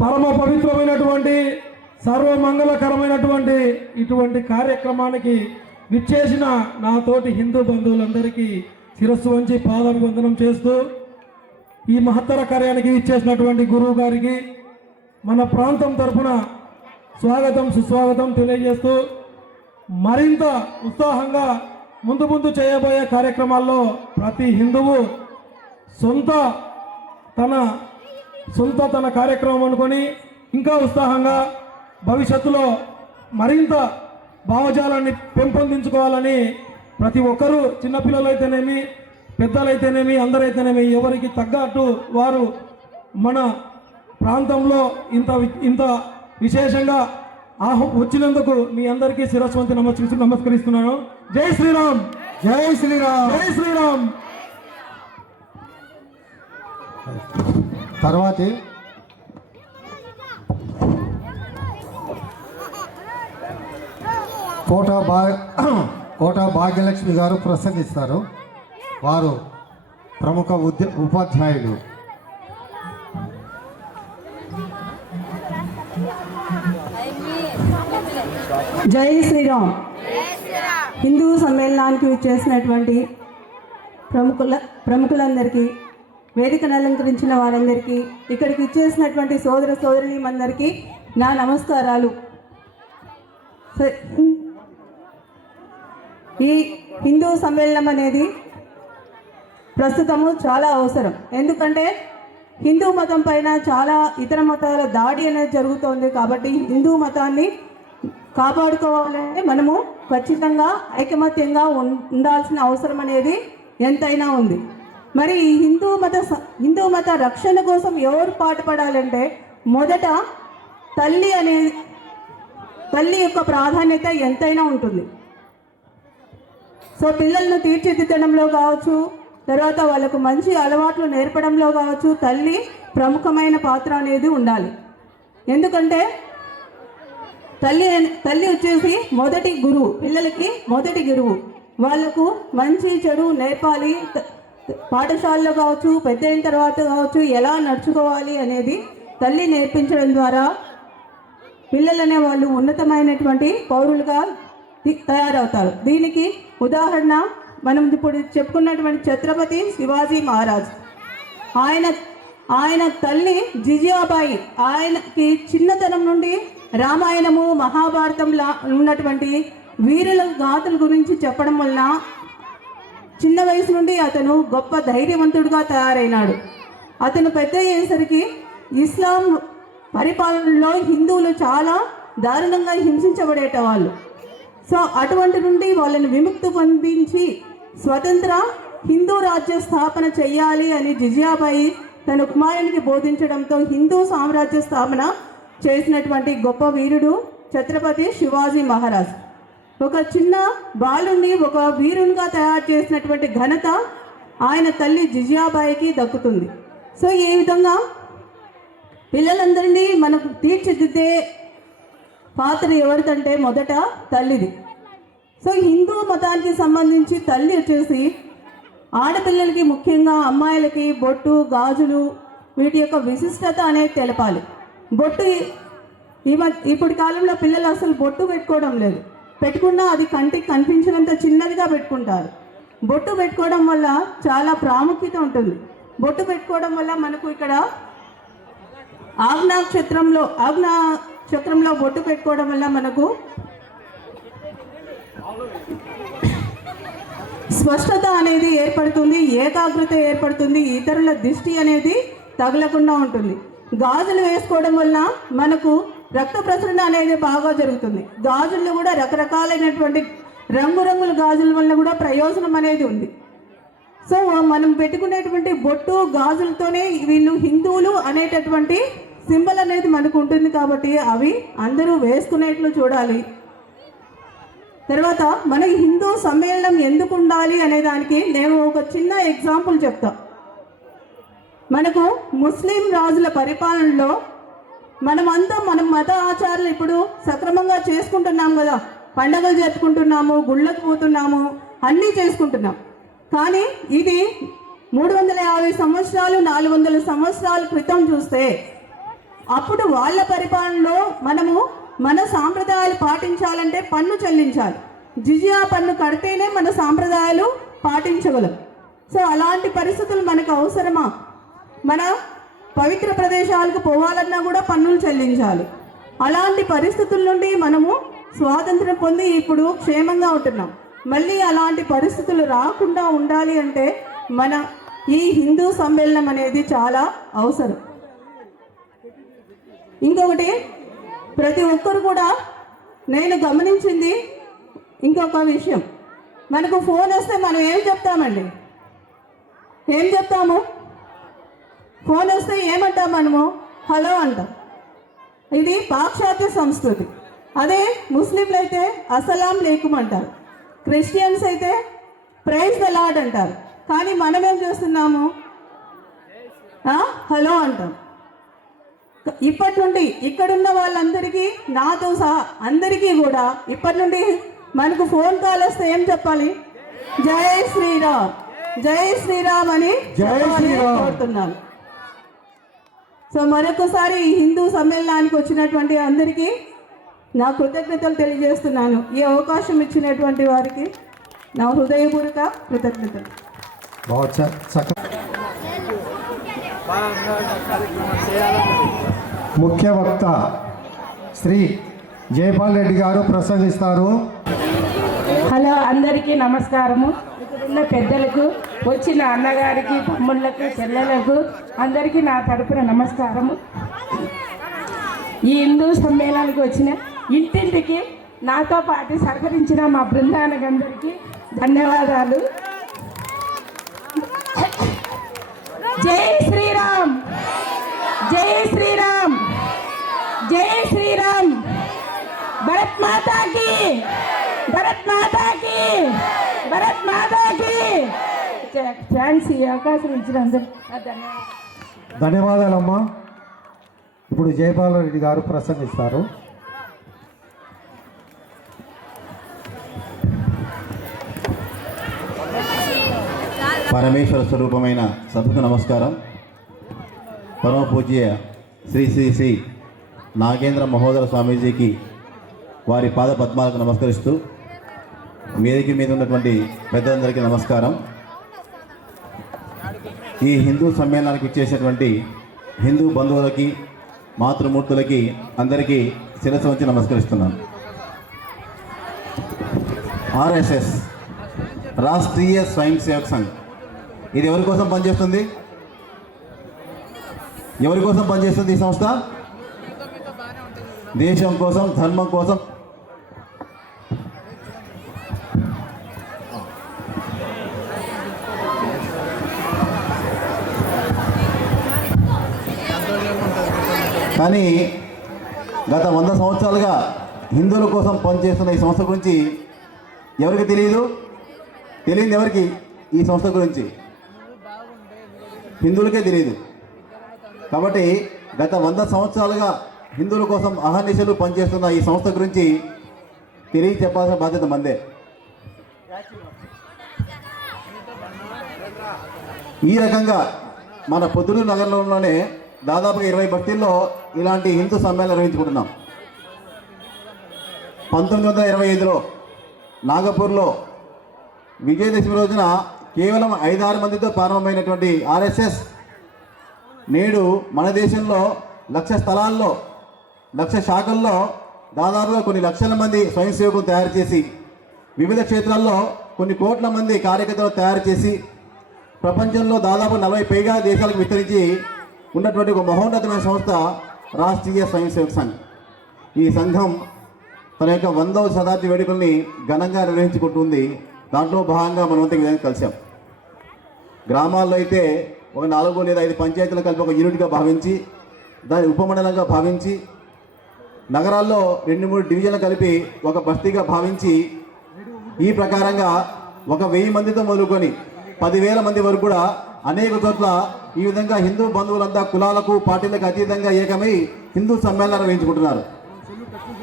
పరమ పవిత్రమైనటువంటి సర్వమంగళకరమైనటువంటి ఇటువంటి కార్యక్రమానికి విచ్చేసిన నా తోటి హిందూ బంధువులందరికీ శిరస్సు వంచి పాదాభివందనం చేస్తూ, ఈ మహత్తర కార్యానికి విచ్చేసినటువంటి గురువు గారికి మన ప్రాంతం తరఫున స్వాగతం సుస్వాగతం తెలియజేస్తూ, మరింత ఉత్సాహంగా ముందు చేయబోయే కార్యక్రమాల్లో ప్రతి హిందువు తన కార్యక్రమం అనుకొని ఇంకా ఉత్సాహంగా భవిష్యత్తులో మరింత భావజాలాన్ని పెంపొందించుకోవాలని ప్రతి ఒక్కరూ, చిన్నపిల్లలైతేనేమి, పెద్దలైతేనేమి, అందరైతేనేమి, ఎవరికి తగ్గట్టు వారు మన ప్రాంతంలో ఇంత విశేషంగా వచ్చినందుకు మీ అందరికీ శిరస్సు వంచి నమస్కరిస్తున్నాను. జై శ్రీరామ్, జై శ్రీరామ్, జై శ్రీరామ్. తర్వాతి కోట భాగ్యలక్ష్మి గారు ప్రసంగిస్తారు. వారు ప్రముఖ ఉపాధ్యాయులు. జై శ్రీరామ్. హిందూ సమ్మేళనానికి చేసినటువంటి ప్రముఖులందరికీ, వేదికను అలంకరించిన వారందరికీ, ఇక్కడికి ఇచ్చేసినటువంటి సోదర సోదరీలందరికీ నా నమస్కారాలు. ఈ హిందూ సమ్మేళనం అనేది ప్రస్తుతము చాలా అవసరం. ఎందుకంటే హిందూ మతం పైన చాలా ఇతర మతాల దాడి అనేది జరుగుతోంది. కాబట్టి హిందూ మతాన్ని కాపాడుకోవాలంటే మనము ఖచ్చితంగా ఐకమత్యంగా ఉండాల్సిన అవసరం అనేది ఎంతైనా ఉంది. మరి ఈ హిందూ మత రక్షణ కోసం ఎవరు పాటుపడాలంటే మొదట తల్లి యొక్క ప్రాధాన్యత ఎంతైనా ఉంటుంది. సో పిల్లలను తీర్చిదిద్దడంలో కావచ్చు, తర్వాత వాళ్ళకు మంచి అలవాట్లు నేర్పడంలో కావచ్చు, తల్లి ప్రముఖమైన పాత్ర అనేది ఉండాలి. ఎందుకంటే తల్లి వచ్చేసి మొదటి గురువు, పిల్లలకి మొదటి గురువు. వాళ్ళకు మంచి చెడు నేర్పాలి. పాఠశాలలో కావచ్చు, పెద్ద అయిన తర్వాత కావచ్చు, ఎలా నడుచుకోవాలి అనేది తల్లి నేర్పించడం ద్వారా పిల్లలనే వాళ్ళు ఉన్నతమైనటువంటి పౌరులుగా తయారవుతారు. దీనికి ఉదాహరణ మనం ఇప్పుడు చెప్పుకున్నటువంటి ఛత్రపతి శివాజీ మహారాజ్. ఆయన తల్లి జిజియాబాయి ఆయనకి చిన్నతనం నుండి రామాయణము, మహాభారతంలా ఉన్నటువంటి వీరుల గాథల గురించి చెప్పడం వలన చిన్న వయసు నుండి అతను గొప్ప ధైర్యవంతుడిగా తయారైనాడు. అతను పెద్ద అయ్యేసరికి ఇస్లాం పరిపాలనలో హిందువులు చాలా దారుణంగా హింసించబడేటవాళ్ళు. సో అటువంటి నుండి వాళ్ళని విముక్తి పొందించి స్వతంత్ర హిందూ రాజ్య స్థాపన చెయ్యాలి అని జిజియాబాయి తన కుమారునికి బోధించడంతో హిందూ సామ్రాజ్య స్థాపన చేసినటువంటి గొప్ప వీరుడు ఛత్రపతి శివాజీ మహారాజ్. ఒక చిన్న బాలుని ఒక వీరునిగా తయారు చేసినటువంటి ఘనత ఆయన తల్లి జిజియాబాయికి దక్కుతుంది. సో ఈ విధంగా పిల్లలందరినీ మనకు తీర్చిదిద్దే పాత్ర ఎవరిదంటే మొదట తల్లిది. సో హిందూ మతానికి సంబంధించి తల్లి వచ్చేసి ఆడపిల్లలకి, ముఖ్యంగా అమ్మాయిలకి బొట్టు, గాజులు వీటి యొక్క విశిష్టత అనేది తెలపాలి. బొట్టు ఇప్పటి కాలంలో పిల్లలు అసలు బొట్టు పెట్టుకోవడం లేదు. పెట్టుకున్నా అది కంటికి కనిపించినంత చిన్నదిగా పెట్టుకుంటారు. బొట్టు పెట్టుకోవడం వల్ల చాలా ప్రాముఖ్యత ఉంటుంది. బొట్టు పెట్టుకోవడం వల్ల మనకు ఇక్కడ ఆజ్ఞా చక్రంలో బొట్టు పెట్టుకోవడం వల్ల మనకు స్పష్టత అనేది ఏర్పడుతుంది, ఏకాగ్రత ఏర్పడుతుంది, ఇతరుల దృష్టి అనేది తగలకుండా ఉంటుంది. గాజులు వేసుకోవడం వల్ల మనకు రక్త ప్రసరణ అనేది బాగా జరుగుతుంది. గాజుల్లో కూడా రకరకాలైనటువంటి రంగురంగుల గాజుల వల్ల కూడా ప్రయోజనం అనేది ఉంది. సో మనం పెట్టుకునేటువంటి బొట్టు, గాజులతోనే వీళ్ళు హిందువులు అనేటటువంటి సింబల్ అనేది మనకు ఉంటుంది. కాబట్టి అవి అందరూ వేసుకునేట్లు చూడాలి. తర్వాత మనకి హిందూ సమ్మేళనం ఎందుకు ఉండాలి అనే దానికి నేను ఒక చిన్న ఎగ్జాంపుల్ చెప్తా. మనకు ముస్లిం రాజుల పరిపాలనలో మన మత ఆచారాలు ఇప్పుడు సక్రమంగా చేసుకుంటున్నాం కదా. పండగలు జరుపుకుంటున్నాము, గుళ్ళకు పోతున్నాము, అన్నీ చేసుకుంటున్నాం. కానీ ఇది 350 సంవత్సరాలు 400 సంవత్సరాల క్రితం చూస్తే అప్పుడు వాళ్ళ పరిపాలనలో మనము మన సాంప్రదాయాలు పాటించాలంటే పన్ను చెల్లించాలి. జిజియా పన్ను కడితేనే మన సాంప్రదాయాలు పాటించగలం. సో అలాంటి పరిస్థితులు మనకు అవసరమా? మన పవిత్ర ప్రదేశాలకు పోవాలన్నా కూడా పన్నులు చెల్లించాలి. అలాంటి పరిస్థితుల నుండి మనము స్వాతంత్రం పొంది ఇప్పుడు క్షేమంగా ఉంటున్నాం. మళ్ళీ అలాంటి పరిస్థితులు రాకుండా ఉండాలి అంటే మన ఈ హిందూ సమ్మేళనం అనేది చాలా అవసరం. ఇంకొకటి, ప్రతి ఒక్కరు కూడా నేను గమనించింది ఇంకొక విషయం, మనకు ఫోన్ వస్తే మనం ఏం చెప్తామండి? ఏం చెప్తాము? ఫోన్ వస్తే ఏమంటాం మనము? హలో అంటాం. ఇది పాశ్చాత్య సంస్కృతి. అదే ముస్లింలు అయితే అస్సలాం లేకుమ్ అంటారు, క్రిస్టియన్స్ అయితే ప్రైజ్ ద లార్డ్ అంటారు. కానీ మనం ఏం చేస్తున్నాము? హలో అంటాం. ఇప్పటి నుండి ఇక్కడున్న వాళ్ళందరికీ నాతో సహా అందరికీ కూడా ఇప్పటి నుండి మనకు ఫోన్ కాల్ వస్తే ఏం చెప్పాలి? జై శ్రీరామ్, జై శ్రీరామ్ అని కోరుతున్నాను. సో మరొకసారి ఈ హిందూ సమ్మేళనానికి వచ్చినటువంటి అందరికీ నా కృతజ్ఞతలు తెలియజేస్తున్నాను. ఈ అవకాశం ఇచ్చినటువంటి వారికి నా హృదయపూర్వక కృతజ్ఞతలు. ముఖ్య వక్త శ్రీ జైపాల్ రెడ్డి గారు ప్రసంగిస్తారు. హలో, అందరికీ నమస్కారము. ఇక్కడున్న పెద్దలకు, వచ్చిన అన్నగారికి, తమ్ముళ్ళకు, చెల్లెలకు అందరికీ నా తరపున నమస్కారము. ఈ హిందూ సమ్మేళనానికి వచ్చిన ఇంటింటికి నాతో పాటు సహకరించిన మా బృందానికి అందరికీ ధన్యవాదాలు. జై శ్రీరామ్, జై శ్రీరామ్, జై శ్రీరామ్. భరత్ మాతా కీ, భరత్ మాతా కీ, భరత్ మాతా కీ. థ్యాంక్స్, ఈ అవకాశం ఇచ్చినందుకు ధన్యవాదాలు. ధన్యవాదాలమ్మా. ఇప్పుడు జైపాల్ రెడ్డి గారు ప్రసంగిస్తారు. పరమేశ్వర స్వరూపమైన సభకు నమస్కారం. పరమ పూజ్య శ్రీ శ్రీ శ్రీ నాగేంద్ర మహోదర స్వామీజీకి వారి పాద పద్మాలకు నమస్కరిస్తూ వేదిక మీద ఉన్నటువంటి పెద్దలందరికీ నమస్కారం. ఈ హిందూ సమ్మేళనానికి ఇచ్చేసినటువంటి హిందూ బంధువులకి, మాతృమూర్తులకి అందరికీ శిరస్సు వంచి నమస్కరిస్తున్నాను. ఆర్ఎస్ఎస్ రాష్ట్రీయ స్వయం సేవక్ సంఘ్ ఇది ఎవరి కోసం పనిచేస్తుంది? ఎవరి కోసం పనిచేస్తుంది ఈ సంస్థ? దేశం కోసం, ధర్మం కోసం. కానీ గత 100 సంవత్సరాలుగా హిందువుల కోసం పనిచేస్తున్న ఈ సంస్థ గురించి ఎవరికి తెలియదు? తెలియదు ఎవరికి? ఈ సంస్థ గురించి హిందువులకే తెలియదు. కాబట్టి గత 100 సంవత్సరాలుగా హిందువుల కోసం అహర్నిశలు పనిచేస్తున్న ఈ సంస్థ గురించి తెలియచెప్పాల్సిన బాధ్యత మందే. ఈ రకంగా మన పొద్దుటూరు నగరంలోనే దాదాపుగా 20 బస్తీల్లో ఇలాంటి హిందూ సమ్మేళనం నిర్వహించుకుంటున్నాం. 1925లో నాగపూర్లో విజయదశమి రోజున కేవలం 5-6 మందితో ప్రారంభమైనటువంటి ఆర్ఎస్ఎస్ నేడు మన దేశంలో 1,00,000 స్థలాల్లో, 1,00,000 శాఖల్లో దాదాపుగా కొన్ని లక్షల మంది స్వయం సేవకులు తయారు చేసి, వివిధ క్షేత్రాల్లో కొన్ని కోట్ల మంది కార్యకర్తలు తయారు చేసి, ప్రపంచంలో దాదాపు 40 పైగా దేశాలకు విస్తరించి ఉన్నటువంటి ఒక మహోన్నతమైన సంస్థ రాష్ట్రీయ స్వయం సేవక్ సంఘ్. ఈ సంఘం తన యొక్క 100వ శతాబ్ది వేడుకల్ని ఘనంగా నిర్వహించుకుంటుంది. దాంట్లో భాగంగా మనమంతా విధంగా కలిసాం. గ్రామాల్లో అయితే ఒక 4 లేదా 5 పంచాయతీలు కలిపి ఒక యూనిట్గా భావించి, దాని ఉపమండలంగా భావించి, నగరాల్లో 2-3 డివిజన్లు కలిపి ఒక బస్తీగా భావించి, ఈ ప్రకారంగా ఒక 1000 మందితో మొదలుకొని 10,000 మంది వరకు కూడా అనేక చోట్ల ఈ విధంగా హిందూ బంధువులంతా కులాలకు, పార్టీలకు అతీతంగా ఏకమై హిందూ సమ్మేళనాలు నిర్వహించుకుంటున్నారు.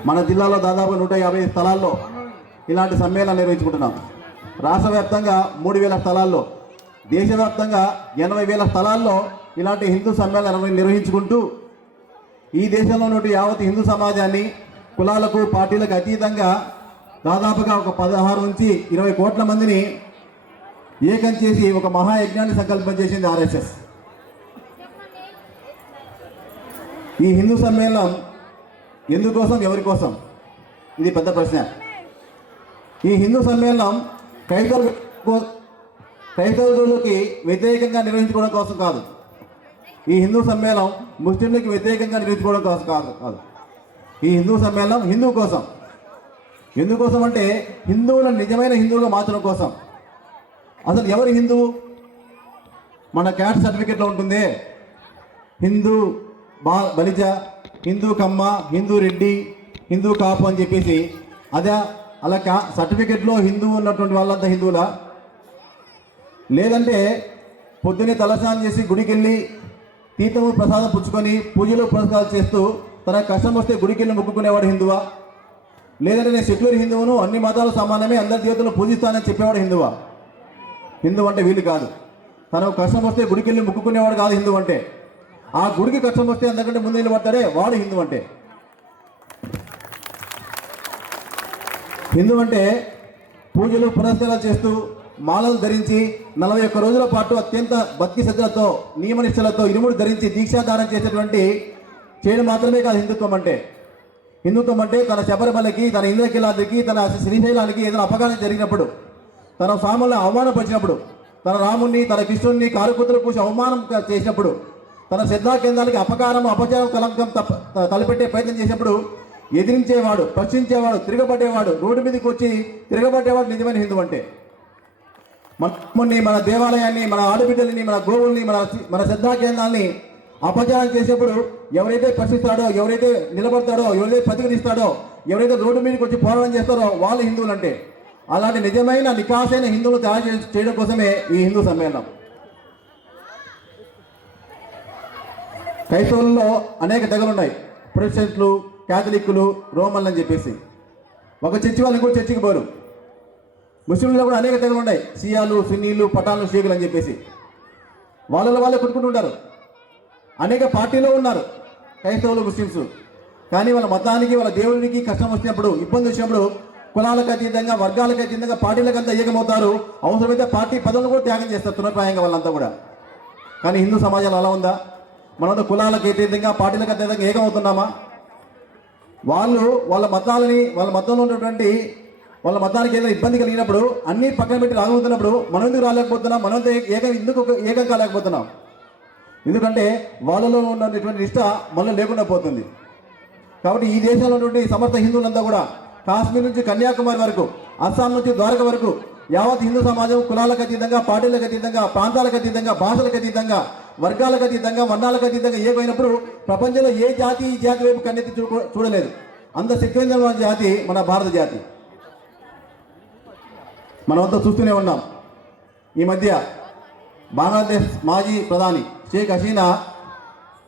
మన జిల్లాలో దాదాపు 150 స్థలాల్లో ఇలాంటి సమ్మేళనాలు నిర్వహించుకుంటున్నాం. రాష్ట్ర వ్యాప్తంగా 3,000 స్థలాల్లో, దేశవ్యాప్తంగా 80,000 స్థలాల్లో ఇలాంటి హిందూ సమ్మేళనాలను నిర్వహించుకుంటూ ఈ దేశంలో ఉన్న యావత్ హిందూ సమాజాన్ని కులాలకు, పార్టీలకు అతీతంగా దాదాపుగా ఒక 16 నుంచి 20 కోట్ల మందిని ఏకం చేసి ఒక మహాయజ్ఞాన్ని సంకల్పం చేసింది ఆర్ఎస్ఎస్. ఈ హిందూ సమ్మేళనం ఎందుకోసం, ఎవరి కోసం? ఇది పెద్ద ప్రశ్న. ఈ హిందూ సమ్మేళనం క్రైస్తవులకి వ్యతిరేకంగా నిర్వహించుకోవడం కోసం కాదు. ఈ హిందూ సమ్మేళనం ముస్లింలకు వ్యతిరేకంగా నిర్వహించుకోవడం కోసం కాదు. ఈ హిందూ సమ్మేళనం హిందూ కోసం. ఎందుకోసం అంటే హిందువులను నిజమైన హిందువులుగా మార్చడం కోసం. అసలు ఎవరు హిందువు? మన క్యాస్ట్ సర్టిఫికేట్లో ఉంటుంది హిందూ బలిజ, హిందూ కమ్మ, హిందూ రెడ్డి, హిందూ కాపు అని చెప్పేసి. అదే అలా సర్టిఫికేట్లో హిందువు ఉన్నటువంటి వాళ్ళంతా హిందువులా? లేదంటే పొద్దున్నే తలస్నానం చేసి గుడికి వెళ్ళి తీర్థము ప్రసాదం పుచ్చుకొని పూజలు పురస్కారాలు చేస్తూ తన కష్టం వస్తే గుడికెళ్ళి మొక్కుకునేవాడు హిందువా? లేదంటే నేను సెక్యులర్ హిందువును, అన్ని మతాలు సమానమే, అందరి దేవతలు పూజిస్తానని చెప్పేవాడు హిందువా? హిందువు అంటే వీళ్ళు కాదు. తనకు కష్టం వస్తే గుడికెళ్ళి మొక్కుకునేవాడు కాదు హిందువు అంటే. ఆ గుడికి కష్టం వస్తే అందరికంటే ముందు నిలబడతాడే వాడు హిందువు అంటే. హిందువు అంటే పూజలు పురస్కారాలు చేస్తూ మాలలు ధరించి 41 రోజుల పాటు అత్యంత భక్తి శ్రద్ధలతో నియమనిష్టలతో ఇరుముడు ధరించి దీక్షాదానం చేసేటువంటి చేయడం మాత్రమే కాదు హిందుత్వం అంటే. హిందుత్వం అంటే తన శబరిమలకి, తన ఇంద్రకిలాద్రికి, తన శ్రీశైలానికి ఏదైనా అపకారం జరిగినప్పుడు, తన స్వాములను అవమానపరిచినప్పుడు, తన రాముణ్ణి, తన కృష్ణుణ్ణి కారుకూతులు పూసి అవమానం చేసినప్పుడు, తన శ్రద్ధా కేంద్రాలకి అపకారం, అపచారం, కలంకం తలపెట్టే ప్రయత్నం చేసినప్పుడు ఎదిరించేవాడు, ప్రశ్నించేవాడు, తిరగబట్టేవాడు, రోడ్డు మీదకి వచ్చి తిరగబట్టేవాడు నిజమైన హిందువు అంటే. మన దేవాలయాన్ని, మన ఆడబిడ్డలని, మన గోవుల్ని, మన శ్రద్ధా కేంద్రాన్ని అపచారం చేసేప్పుడు ఎవరైతే ప్రశ్నిస్తాడో, ఎవరైతే నిలబడతాడో, ఎవరైతే ప్రతిఘటిస్తాడో, ఎవరైతే రోడ్డు మీదకి వచ్చి పోరాటం చేస్తారో వాళ్ళు హిందువులు అంటే. అలాంటి నిజమైన నికాసైన హిందువులు తయారు చేయడం కోసమే ఈ హిందూ సమ్మేళనం. క్రైస్తవుల్లో అనేక తెగలున్నాయి. ప్రొటెస్టెంట్లు, క్యాథలిక్కులు, రోమన్లు అని చెప్పేసి. ఒక చర్చి వాళ్ళు ఇంకో చర్చికి పోరు. ముస్లింలలో కూడా అనేక తెగలు ఉన్నాయి. షియాలు, సున్నీలు, పఠాన్లు, షేకులు అని చెప్పేసి వాళ్ళలో వాళ్ళే కొట్టుకుంటుంటారు. అనేక పార్టీలో ఉన్నారు క్రైస్తవులు, ముస్లింస్. కానీ వాళ్ళ మతానికి, వాళ్ళ దేవుడికి కష్టం వచ్చినప్పుడు, ఇబ్బంది వచ్చినప్పుడు కులాలకు అతీతంగా, వర్గాలకు అతీతంగా పార్టీలకంతా ఏకమవుతారు. అవసరమైతే పార్టీ పదవులను కూడా త్యాగం చేస్తారు తునప్రాయంగా వాళ్ళంతా కూడా. కానీ హిందూ సమాజంలో అలా ఉందా? మనంతా కులాలకు అతీతంగా, పార్టీలకు అతీతంగా ఏకమవుతున్నామా? వాళ్ళు వాళ్ళ మతాలని, వాళ్ళ మతంలో ఉన్నటువంటి వాళ్ళ మతానికి ఏదైనా ఇబ్బంది కలిగినప్పుడు అన్నీ పక్కన పెట్టి రాగలుగుతున్నప్పుడు మనం ఎందుకు రాలేకపోతున్నాం? మనం ఎందుకు ఏకం కాలేకపోతున్నాం? ఎందుకంటే వాళ్ళలో ఉన్నటువంటి నిష్ట మనలో లేకుండా పోతుంది. కాబట్టి ఈ దేశంలో ఉన్నటువంటి సమస్త హిందువులంతా కూడా కాశ్మీర్ నుంచి కన్యాకుమారి వరకు, అస్సాం నుంచి ద్వారక వరకు యావత్ హిందూ సమాజం కులాలకు అతీతంగా, పార్టీలకు అతీతంగా, ప్రాంతాలకు అతీతంగా, భాషలకు అతీతంగా, వర్గాలకు అతీతంగా, వర్ణాలకు అతీతంగా ఏమైనప్పుడు ప్రపంచంలో ఏ జాతి ఈ జాతి వైపు కన్నెత్తి చూడలేదు. అంత శక్తివంతమైన జాతి మన భారత జాతి. మనమంతా చూస్తూనే ఉన్నాం. ఈ మధ్య బంగ్లాదేశ్ మాజీ ప్రధాని షేక్ హసీనా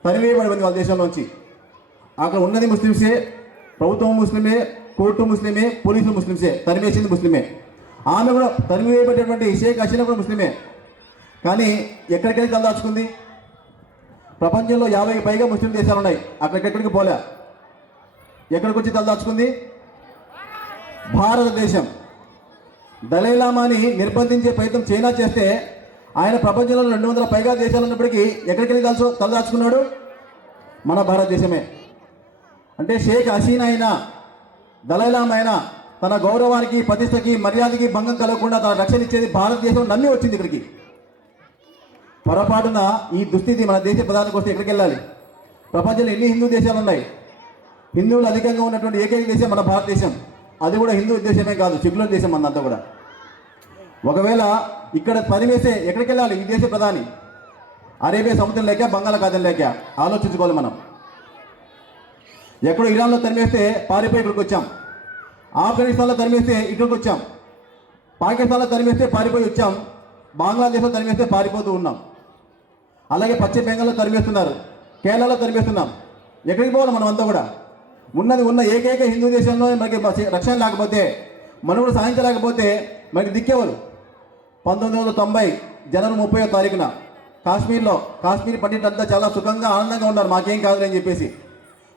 తరివేయబడింది వాళ్ళ దేశంలోంచి. అక్కడ ఉన్నది ముస్లింసే, ప్రభుత్వం ముస్లిమే, కోర్టు ముస్లిమే, పోలీసులు ముస్లింసే, తరివేసింది ముస్లిమే. ఆమె కూడా తరివేయబడేటువంటి షేక్ హసీనా కూడా ముస్లిమే. కానీ ఎక్కడికెళ్ళి తలదాచుకుంది? ప్రపంచంలో 50కి పైగా ముస్లిం దేశాలు ఉన్నాయి. అక్కడికెక్కడికి పోలే. ఎక్కడికి వచ్చి తలదాచుకుంది? భారతదేశం. దలైలామాని నిర్బంధించే ప్రయత్నం చైనా చేస్తే ఆయన ప్రపంచంలో 200 పైగా దేశాలు ఉన్నప్పటికీ ఎక్కడికి వెళ్ళి తలదాచుకున్నాడు? మన భారతదేశమే. అంటే షేక్ హసీనా అయినా, దలైలామా అయినా తన గౌరవానికి, ప్రతిష్టకి, మర్యాదకి భంగం కలగకుండా తన రక్షణ ఇచ్చేది భారతదేశం నమ్మి వచ్చింది ఇక్కడికి. పొరపాటున ఈ దుస్థితి మన దేశ ప్రధానికి వస్తే ఎక్కడికి వెళ్ళాలి? ప్రపంచంలో ఎన్ని హిందూ దేశాలు ఉన్నాయి? హిందువులు అధికంగా ఉన్నటువంటి ఏకైక దేశం మన భారతదేశం. అది కూడా హిందూ దేశమే కాదు, సెక్యులర్ దేశం అన్నంతా కూడా. ఒకవేళ ఇక్కడ పనివేస్తే ఎక్కడికి వెళ్ళాలి ఈ దేశ ప్రధాని? అరేబియా సముద్రం లేక, బంగాళాఖాతం లేక? ఆలోచించుకోవాలి మనం. ఎక్కడో ఇరాన్లో తరిమేస్తే పారిపోయి ఇక్కడికి వచ్చాం. ఆఫ్ఘనిస్తాన్లో తరిమేస్తే ఇక్కడికి వచ్చాం. పాకిస్తాన్లో తరిమేస్తే పారిపోయి వచ్చాం. బంగ్లాదేశ్లో తరిమేస్తే పారిపోతూ ఉన్నాం. అలాగే పశ్చిమ బెంగాల్లో తరిమేస్తున్నారు, కేరళలో తరిమేస్తున్నాం. ఎక్కడికి పోవాలి మనం అంతా కూడా? ఉన్న ఏకైక హిందూ దేశంలో మనకి రక్షణ లేకపోతే, మనం కూడా సాధించలేకపోతే మనకి దిక్కేవారు. 1990 జనవరి 30వ తారీఖున కాశ్మీర్ పండితులంతా చాలా సుఖంగా, ఆనందంగా ఉన్నారు. మాకేం కాదు అని చెప్పేసి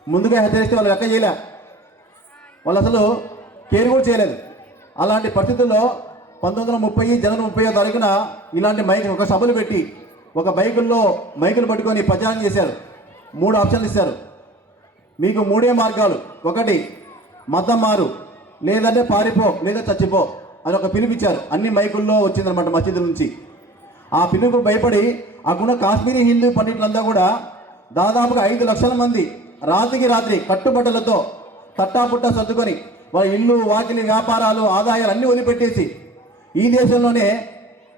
ముందుగా హెచ్చరిస్తే వాళ్ళు లెక్క చేయలే. వాళ్ళు అసలు కేర్ కూడా చేయలేదు. అలాంటి పరిస్థితుల్లో 1930 జనవరి 30వ తారీఖున ఇలాంటి ఒక సభలు పెట్టి ఒక మైకులు పట్టుకొని ప్రచారం చేశారు. 3 ఆప్షన్లు ఇస్తారు. మీకు 3 మార్గాలు. ఒకటి మతం మారు, లేదంటే పారిపో, లేదా చచ్చిపో అని ఒక పిలుపిచ్చారు. అన్ని మైకుల్లో వచ్చిందనమాట మసీదుల నుంచి. ఆ పిలుపు భయపడి అక్కడ కాశ్మీరీ హిందూ పండితులంతా కూడా దాదాపుగా 5 లక్షల మంది రాత్రికి రాత్రి కట్టుబట్టలతో తట్టాపుట్టా సర్దుకొని వాళ్ళ ఇల్లు, వాకిలి, వ్యాపారాలు, ఆదాయాలు అన్నీ వదిలిపెట్టేసి ఈ దేశంలోనే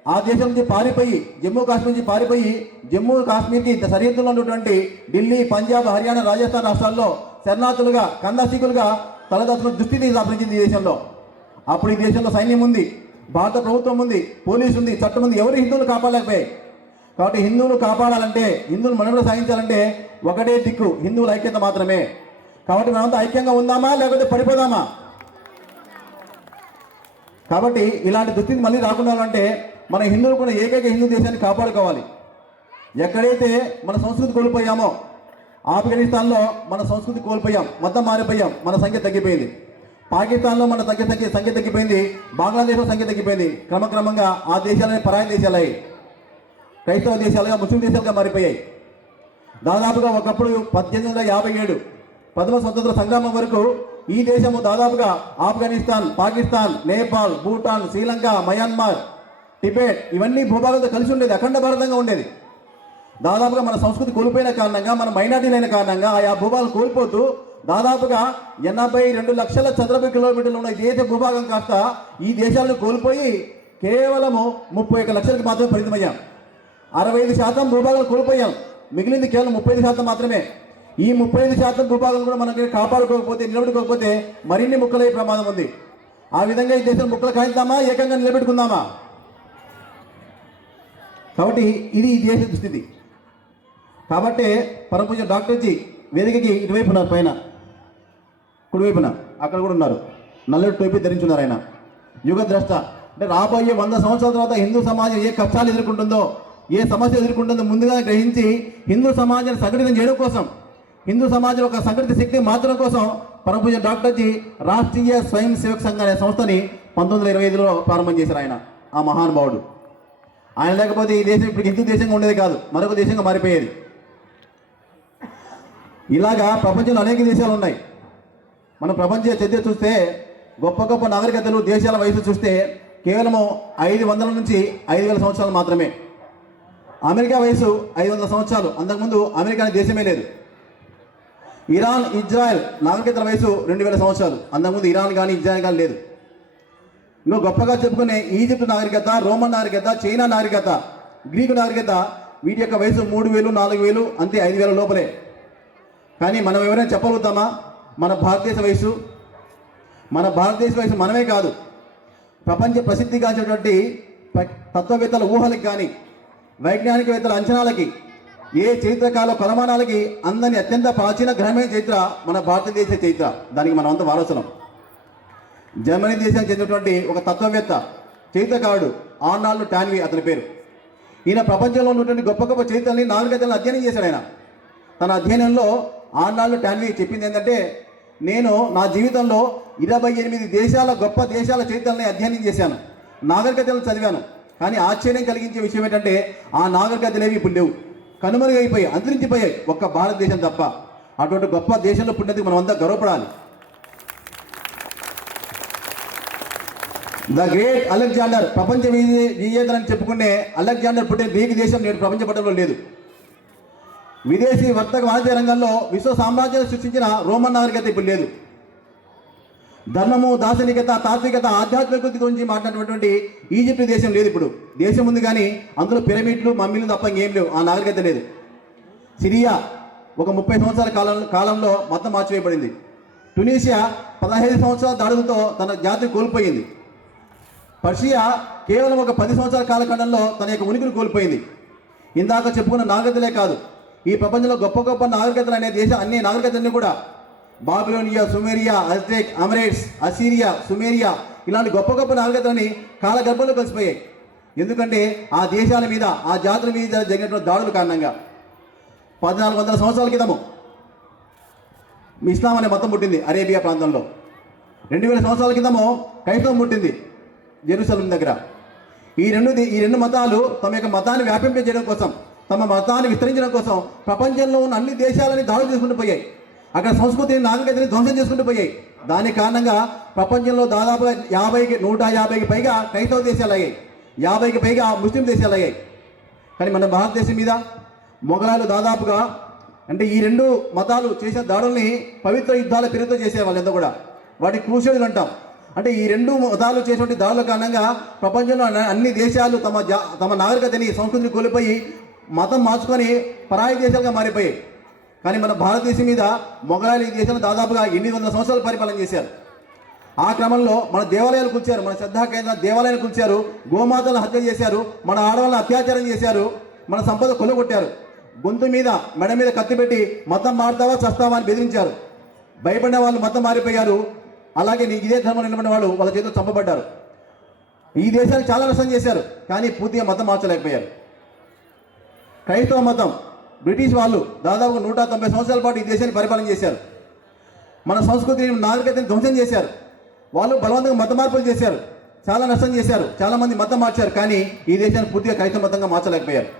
ఆ దేశం నుంచి పారిపోయి, జమ్మూ కాశ్మీర్ నుంచి పారిపోయి, జమ్మూ కాశ్మీర్కి సరిహద్దులో ఉన్నటువంటి ఢిల్లీ, పంజాబ్, హర్యానా, రాజస్థాన్ రాష్ట్రాల్లో శరణార్థులుగా, కందాసికులుగా తలదాచుకున్న దుస్థితి దాపరించింది ఈ దేశంలో. అప్పుడు ఈ దేశంలో సైన్యం ఉంది, భారత ప్రభుత్వం ఉంది, పోలీసు ఉంది, చట్టం ఉంది. ఎవరు హిందువులు కాపాడలేకపోయాయి. కాబట్టి హిందువులు కాపాడాలంటే, హిందువులు మనుగడ సాగించాలంటే ఒకటే దిక్కు, హిందువుల ఐక్యత మాత్రమే. కాబట్టి మనమంతా ఐక్యంగా ఉందామా లేకపోతే పడిపోదామా? కాబట్టి ఇలాంటి దుస్థితి మళ్ళీ రాకుండా అంటే మన హిందువులు కూడా ఏకైక హిందూ దేశాన్ని కాపాడుకోవాలి. ఎక్కడైతే మన సంస్కృతి కోల్పోయామో, ఆఫ్ఘనిస్తాన్లో మన సంస్కృతి కోల్పోయాం, మొత్తం మారిపోయాం, మన సంఖ్య తగ్గిపోయింది. పాకిస్తాన్లో మన సంఖ్య తగ్గిపోయింది, బంగ్లాదేశ్లో సంఖ్య తగ్గిపోయింది. క్రమక్రమంగా ఆ దేశాలనే పరాయి దేశాలయ్యాయి, క్రైస్తవ దేశాలుగా, ముస్లిం దేశాలుగా మారిపోయాయి. దాదాపుగా ఒకప్పుడు 1857 ప్రథమ స్వతంత్ర సంగ్రామం వరకు ఈ దేశము దాదాపుగా ఆఫ్ఘనిస్తాన్, పాకిస్తాన్, నేపాల్, భూటాన్, శ్రీలంక, మయన్మార్, టిబెట్ ఇవన్నీ భూభాగంతో కలిసి ఉండేది, అఖండ భారతంగా ఉండేది. దాదాపుగా మన సంస్కృతి కోల్పోయిన కారణంగా, మన మైనార్టీలైన కారణంగా ఆయా భూభాగం కోల్పోతూ దాదాపుగా 82 లక్షల చదరపు కిలోమీటర్లు ఉన్న ఈ దేశ భూభాగం కాస్త ఈ దేశాలను కోల్పోయి కేవలము 31 లక్షలకు మాత్రమే పరిమితమయ్యాం. 65% భూభాగాలు కోల్పోయాం, మిగిలింది కేవలం 35% మాత్రమే. ఈ 35% భూభాగం కూడా మనం కాపాడుకోకపోతే, నిలబెట్టుకోకపోతే మరిన్ని ముక్కలయ్యే ప్రమాదం ఉంది. ఆ విధంగా ఈ దేశం ముక్కలు కాయిద్దామా, ఏకంగా నిలబెట్టుకుందామా? కాబట్టి ఇది ఈ దేశ దుస్థితి. కాబట్టి పరమపూజ డాక్టర్జీ వేదికకి ఇటువైపు ఉన్నారు, పైన కుడివైపున అక్కడ కూడా ఉన్నారు, నల్లటి టోపీ ధరించున్నారు. ఆయన యుగద్రష్ట. అంటే రాబోయే 100 సంవత్సరాల తర్వాత హిందూ సమాజం ఏ కష్టాలు ఎదుర్కొంటుందో, ఏ సమస్య ఎదుర్కొంటుందో ముందుగా గ్రహించి హిందూ సమాజాన్ని సంఘటితం చేయడం కోసం, హిందూ సమాజం ఒక సంఘటిత శక్తి మార్చడం కోసం పరమపూజ డాక్టర్జీ రాష్ట్రీయ స్వయం సేవక్ సంఘ అనే సంస్థని 1925లో ప్రారంభం చేశారు. ఆయన ఆ మహానుభావుడు. ఆయన లేకపోతే ఈ దేశం ఇప్పుడు హిందూ దేశంగా ఉండేది కాదు, మరొక దేశంగా మారిపోయేది. ఇలాగా ప్రపంచంలో అనేక దేశాలు ఉన్నాయి. మనం ప్రపంచ చరిత్ర చూస్తే గొప్ప గొప్ప నాగరికతలు, దేశాల వయసు చూస్తే కేవలము 500 నుంచి 5000 సంవత్సరాలు మాత్రమే. అమెరికా వయసు 500 సంవత్సరాలు, అంతకుముందు అమెరికా అనే దేశమే లేదు. ఇరాన్, ఇజ్రాయెల్ నాగరికతల వయసు 2000 సంవత్సరాలు, అంతకుముందు ఇరాన్ కానీ ఇజ్రాయెల్ కానీ లేదు. ఇంకో గొప్పగా చెప్పుకునే ఈజిప్ట్ నాగరికత, రోమన్ నాగరికత, చైనా నాగరికత, గ్రీకు నాగరికత, వీటి యొక్క వయసు 3000, 4000, అంతే 5000 లోపలే. కానీ మనం ఎవరైనా చెప్పగలుగుతామా మన భారతదేశ వయసు? మన భారతదేశ వయసు మనమే కాదు, ప్రపంచ ప్రసిద్ధిగాంచినటువంటి తత్వవేత్తల ఊహలకు కానీ, వైజ్ఞానికవేత్తల అంచనాలకి, ఏ చరిత్రకాల కొలమానాలకి అందని అత్యంత ప్రాచీన గ్రహమైన చరిత్ర మన భారతదేశ చరిత్ర. దానికి మనం అంత వారసులం. జర్మనీ దేశానికి చెందినటువంటి ఒక తత్వవేత్త, చరిత్రకారుడు ఆర్నాల్డ్ టాన్వీ అతని పేరు. ఈయన ప్రపంచంలో ఉన్నటువంటి గొప్ప గొప్ప చరిత్రల్ని, నాగరికతలను అధ్యయనం చేశాడు. ఆయన తన అధ్యయనంలో ఆర్నాల్డ్ టాన్వీ చెప్పింది ఏంటంటే, నేను నా జీవితంలో 28 దేశాల, గొప్ప దేశాల చరిత్రల్ని అధ్యయనం చేశాను, నాగరికతలను చదివాను. కానీ ఆశ్చర్యం కలిగించే విషయం ఏంటంటే ఆ నాగరికతలు ఏవి ఇప్పుడు లేవు, కనుమరుగైపోయాయి, అంతరించిపోయాయి, ఒక్క భారతదేశం తప్ప. అటువంటి గొప్ప దేశంలో పుట్టినందుకు మనం అంతా గర్వపడాలి. ద గ్రేట్ అలెగ్జాండర్, ప్రపంచ విజేతలని చెప్పుకునే అలెగ్జాండర్ పుట్టిన గ్రీకు దేశం నేడు ప్రపంచ పటంలో లేదు. విదేశీ వర్తక వాణిజ్య రంగంలో విశ్వ సామ్రాజ్యాన్ని సృష్టించిన రోమన్ నాగరికత ఇప్పుడు లేదు. ధర్మము, దార్శనికత, తాత్వికత, ఆధ్యాత్మికత గురించి మాట్లాడినటువంటి ఈజిప్ట్ దేశం లేదు. ఇప్పుడు దేశం ఉంది కానీ అందులో పిరమిడ్లు, మమ్మీలు తప్ప ఇంకేం లేవు, ఆ నాగరికత లేదు. సిరియా ఒక 30 సంవత్సరాల కాలంలో మొత్తం మార్చివేయబడింది. టునీషియా 15 సంవత్సరాల దాడులతో తన జాతిని కోల్పోయింది. పర్షియా కేవలం ఒక 10 సంవత్సరాల కాలఖండంలో తన యొక్క ఉనికిని కోల్పోయింది. ఇందాక చెప్పుకున్న నాగరికతలే కాదు, ఈ ప్రపంచంలో గొప్ప గొప్ప నాగరికతలు అనే దేశం, అన్ని నాగరికతలన్నీ కూడా Babylonia, Sumeria, Aztec, Amorites, Assyria, Sumeria ఇలాంటి గొప్ప గొప్ప నాగరికతలని కాలగర్భంలో కలిసిపోయాయి. ఎందుకంటే ఆ దేశాల మీద, ఆ జాతుల మీద జరిగినటువంటి దాడుల కారణంగా. 1400 సంవత్సరాల క్రితము ఇస్లాం అనే మతం పుట్టింది అరేబియా ప్రాంతంలో. 2000 సంవత్సరాల క్రితము క్రైస్తవం పుట్టింది జెరూసలం దగ్గర. ఈ రెండు మతాలు తమ యొక్క మతాన్ని వ్యాపింపజేయడం కోసం, తమ మతాన్ని విస్తరించడం కోసం ప్రపంచంలో ఉన్న అన్ని దేశాలని దాడులు చేసుకుంటూ పోయాయి. అక్కడ సంస్కృతిని, నాగరికతని ధ్వంసం చేసుకుంటూ పోయాయి. దాని కారణంగా ప్రపంచంలో దాదాపుగా 150కి పైగా క్రైస్తవ దేశాలు అయ్యాయి, 50కి పైగా ముస్లిం దేశాలు అయ్యాయి. కానీ మన భారతదేశం మీద మొఘలాలు దాదాపుగా, అంటే ఈ రెండు మతాలు చేసిన దాడుల్ని పవిత్ర యుద్ధాల పేరుతో చేసేవాళ్ళు ఎంత కూడా, వాటి క్రూషియలు అంటాం. అంటే ఈ రెండు మతాలు చేసినటువంటి దాడుల కారణంగా ప్రపంచంలో అన్ని దేశాలు తమ నాగరికతని, సంస్కృతిని కోల్పోయి మతం మార్చుకొని పరాయి దేశాలుగా మారిపోయాయి. కానీ మన భారతదేశం మీద మొఘలాలు ఈ దేశంలో దాదాపుగా 800 సంవత్సరాలు పరిపాలన చేశారు. ఆ క్రమంలో మన దేవాలయాలు కూల్చారు, మన శ్రద్ధా కేంద్ర దేవాలయాలు కూల్చారు, గోమాతలను హత్య చేశారు, మన ఆడవాళ్ళని అత్యాచారం చేశారు. మన సంపద కొల్లగొట్టారు. గొంతు మీద మెడ మీద కత్తి పెట్టి మతం మారుతావా చస్తావా అని బెదిరించారు. భయపడిన వాళ్ళు మతం మారిపోయారు. అలాగే ఇదే ధర్మం నిలబడిన వాళ్ళు వాళ్ళ చేతిలో చంపబడ్డారు. ఈ దేశాన్ని చాలా నష్టం చేశారు, కానీ పూర్తిగా మతం మార్చలేకపోయారు. క్రైస్తవ మతం బ్రిటిష్ వాళ్ళు దాదాపు 190 సంవత్సరాల పాటు ఈ దేశాన్ని పరిపాలన చేశారు. మన సంస్కృతిని నాగరికతని ధ్వంసం చేశారు. వాళ్ళు బలవంతంగా మత మార్పులు చేశారు, చాలా నష్టం చేశారు, చాలామంది మతం మార్చారు, కానీ ఈ దేశాన్ని పూర్తిగా క్రైస్తవ మతంగా మార్చలేకపోయారు.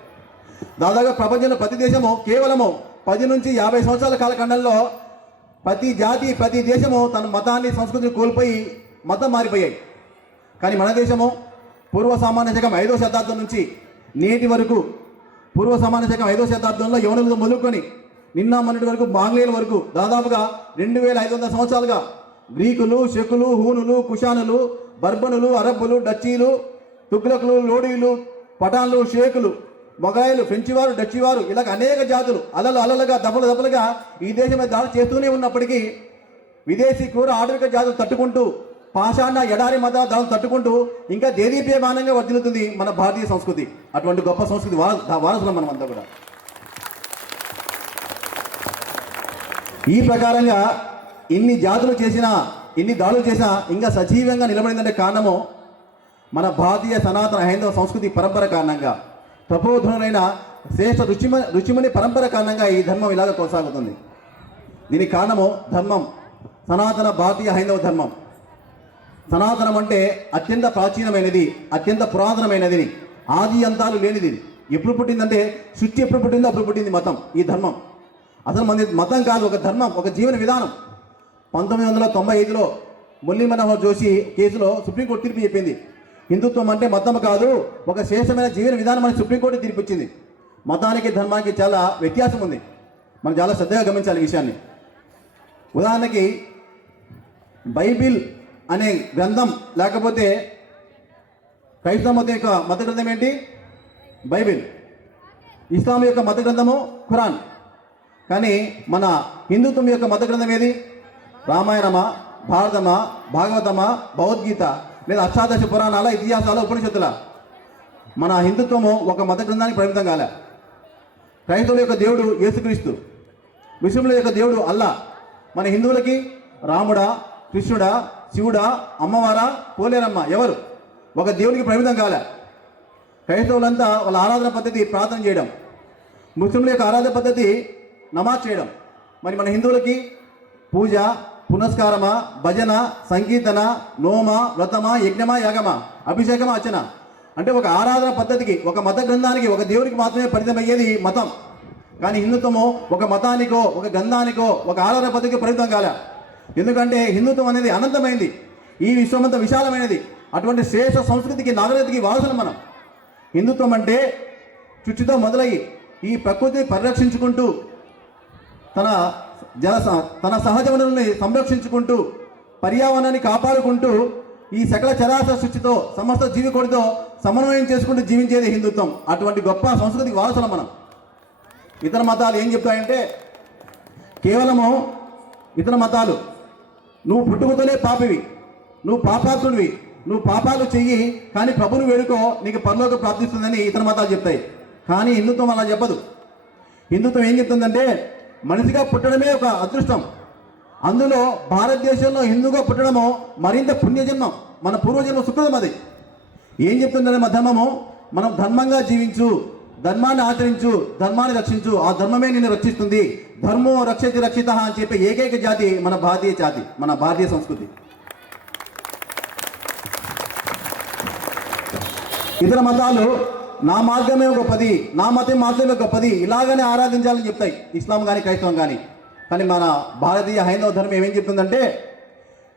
దాదాపుగా ప్రపంచంలో ప్రతి దేశము కేవలము 10 నుంచి 50 సంవత్సరాల కాలఖండంలో ప్రతి జాతి ప్రతి దేశము తన మతాన్ని సంస్కృతిని కోల్పోయి మతం మారిపోయాయి. కానీ మన దేశము పూర్వ సామాన్య శకం 5వ శతాబ్దం నుంచి నేటి వరకు పూర్వ సామాన్య శకం 5వ శతాబ్దంలో యవనులతో మొదలుకొని నిన్న మొన్నటి వరకు ఆంగ్లేయుల వరకు దాదాపుగా 2500 సంవత్సరాలుగా గ్రీకులు, శకులు, హూనులు, కుషానులు, బర్బనులు, అరబ్బులు, డచ్చీలు, తుగ్లకులు, లోడీలు, పఠాన్లు, షేకులు, మొఘాయిలు, ఫ్రెంచి వారు, డచ్చి వారు, ఇలా అనేక జాతులు అలలుగా దెబ్బలుగా ఈ దేశం మీద దాడి చేస్తూనే ఉన్నప్పటికీ విదేశీ క్రూర ఆటవిక జాతులు తట్టుకుంటూ పాషాణ ఎడారి మత దాడులు తట్టుకుంటూ ఇంకా దేదీప్యమానంగా వర్ధిల్లుతుంది మన భారతీయ సంస్కృతి. అటువంటి గొప్ప సంస్కృతి వారసులం మనం అంతా కూడా. ఈ ప్రకారంగా ఇన్ని జాతులు చేసినా ఇన్ని దాడులు చేసినా ఇంకా సజీవంగా నిలబడిందంటే కారణము మన భారతీయ సనాతన హైందవ సంస్కృతి పరంపర కారణంగా, తపోధనులైన శ్రేష్ఠ రుచిముని పరంపర కారణంగా ఈ ధర్మం ఇలాగ కొనసాగుతుంది. దీనికి కారణము ధర్మం, సనాతన భారతీయ హైందవ ధర్మం. సనాతనం అంటే అత్యంత ప్రాచీనమైనది, అత్యంత పురాతనమైనది, ఆది అంతాలు లేనిది. ఎప్పుడు పుట్టిందంటే సృష్టి ఎప్పుడు పుట్టిందో అప్పుడు పుట్టింది మతం, ఈ ధర్మం. అసలు మన మతం కాదు, ఒక ధర్మం, ఒక జీవన విధానం. 1995లో మురళీ మనోహర్ జోషి కేసులో సుప్రీంకోర్టు తీర్పు చెప్పింది. హిందుత్వం అంటే మతం కాదు, ఒక శ్రేష్టమైన జీవన విధానం అని సుప్రీంకోర్టు తీర్పు ఇచ్చింది. మతానికి ధర్మానికి చాలా వ్యత్యాసం ఉంది, మనం చాలా శ్రద్ధగా గమనించాలి ఈ విషయాన్ని. ఉదాహరణకి బైబిల్ అనే గ్రంథం, లేకపోతే క్రైస్తవ మతం యొక్క మత గ్రంథం ఏంటి? బైబిల్. ఇస్లాం యొక్క మత గ్రంథము ఖురాన్. కానీ మన హిందుత్వం యొక్క మత గ్రంథం ఏది? రామాయణమా, భారతమా, భాగవతమా, భగవద్గీత, లేదా అష్టాదశ పురాణాల, ఇతిహాసాల, ఉపనిషత్తుల? మన హిందుత్వము ఒక మత గ్రంథానికి పరిమితం కాలే. క్రైస్తవుల యొక్క దేవుడు యేసుక్రీస్తు, ముస్లింల యొక్క దేవుడు అల్లా. మన హిందువులకి రాముడా, కృష్ణుడా, శివుడా, అమ్మవారా, పోలేరమ్మ, ఎవరు? ఒక దేవుడికి పరిమితం కాలే. క్రైస్తవులంతా వాళ్ళ ఆరాధన పద్ధతి ప్రార్థన చేయడం, ముస్లింల యొక్క ఆరాధన పద్ధతి నమాజ్ చేయడం. మరి మన హిందువులకి పూజ, పునస్కారమా, భజన, సంకీర్తన, నోమ, వ్రతమా, యజ్ఞమా, యాగమా, అభిషేకమా, అర్చన. అంటే ఒక ఆరాధన పద్ధతికి, ఒక మత గ్రంథానికి, ఒక దేవుడికి మాత్రమే పరిమితమయ్యేది మతం. కానీ హిందుత్వము ఒక మతానికో, ఒక గ్రంథానికో, ఒక ఆరాధన పద్ధతికి పరిమితం కాలే. ఎందుకంటే హిందుత్వం అనేది అనంతమైనది, ఈ విశ్వమంత విశాలమైనది. అటువంటి శ్రేష్ఠ సంస్కృతికి, నాగరికతకి వారసులం మనం. హిందుత్వం అంటే చుట్టుతో మొదలయ్యి ఈ ప్రకృతిని పరిరక్షించుకుంటూ తన సహజ వనరుల్ని సంరక్షించుకుంటూ పర్యావరణాన్ని కాపాడుకుంటూ ఈ సకల చరాచర సృష్టితో సమస్త జీవికోడితో సమన్వయం చేసుకుంటూ జీవించేది హిందుత్వం. అటువంటి గొప్ప సంస్కృతికి వారసులం మనం. ఇతర మతాలు ఏం చెప్తాయంటే, కేవలము ఇతర మతాలు నువ్వు పుట్టుకతోనే పాపివి, నువ్వు పాపాత్ముడివి, నువ్వు పాపాలు చెయ్యి కానీ ప్రభుని వేడుకో నీకు పరలోకం ప్రాప్తిస్తుందని ఇతర మతాలు చెప్తాయి. కానీ హిందుత్వం అలా చెప్పదు. హిందుత్వం ఏం చెప్తుందంటే, మనిషిగా పుట్టడమే ఒక అదృష్టం, అందులో భారతదేశంలో హిందూగా పుట్టడము మరింత పుణ్యజన్మం, మన పూర్వజన్మ సుకృతం. అది ఏం చెప్తుందంటే మా ధర్మము, మనం ధర్మంగా జీవించు, ధర్మాన్ని ఆచరించు, ధర్మాన్ని రక్షించు, ఆ ధర్మమే నిన్ను రక్షిస్తుంది. ధర్మో రక్షతి రక్షిత అని చెప్పే ఏకైక జాతి మన భారతీయ జాతి, మన భారతీయ సంస్కృతి. ఇతర మతాలు నా మార్గమే గొప్పది, నా మతం మాత్రమే గొప్పది, ఇలాగనే ఆరాధించాలని చెప్తాయి, ఇస్లాం కానీ క్రైస్తవం కానీ. కానీ మన భారతీయ హైందవ ధర్మం ఏమేం చెప్తుందంటే,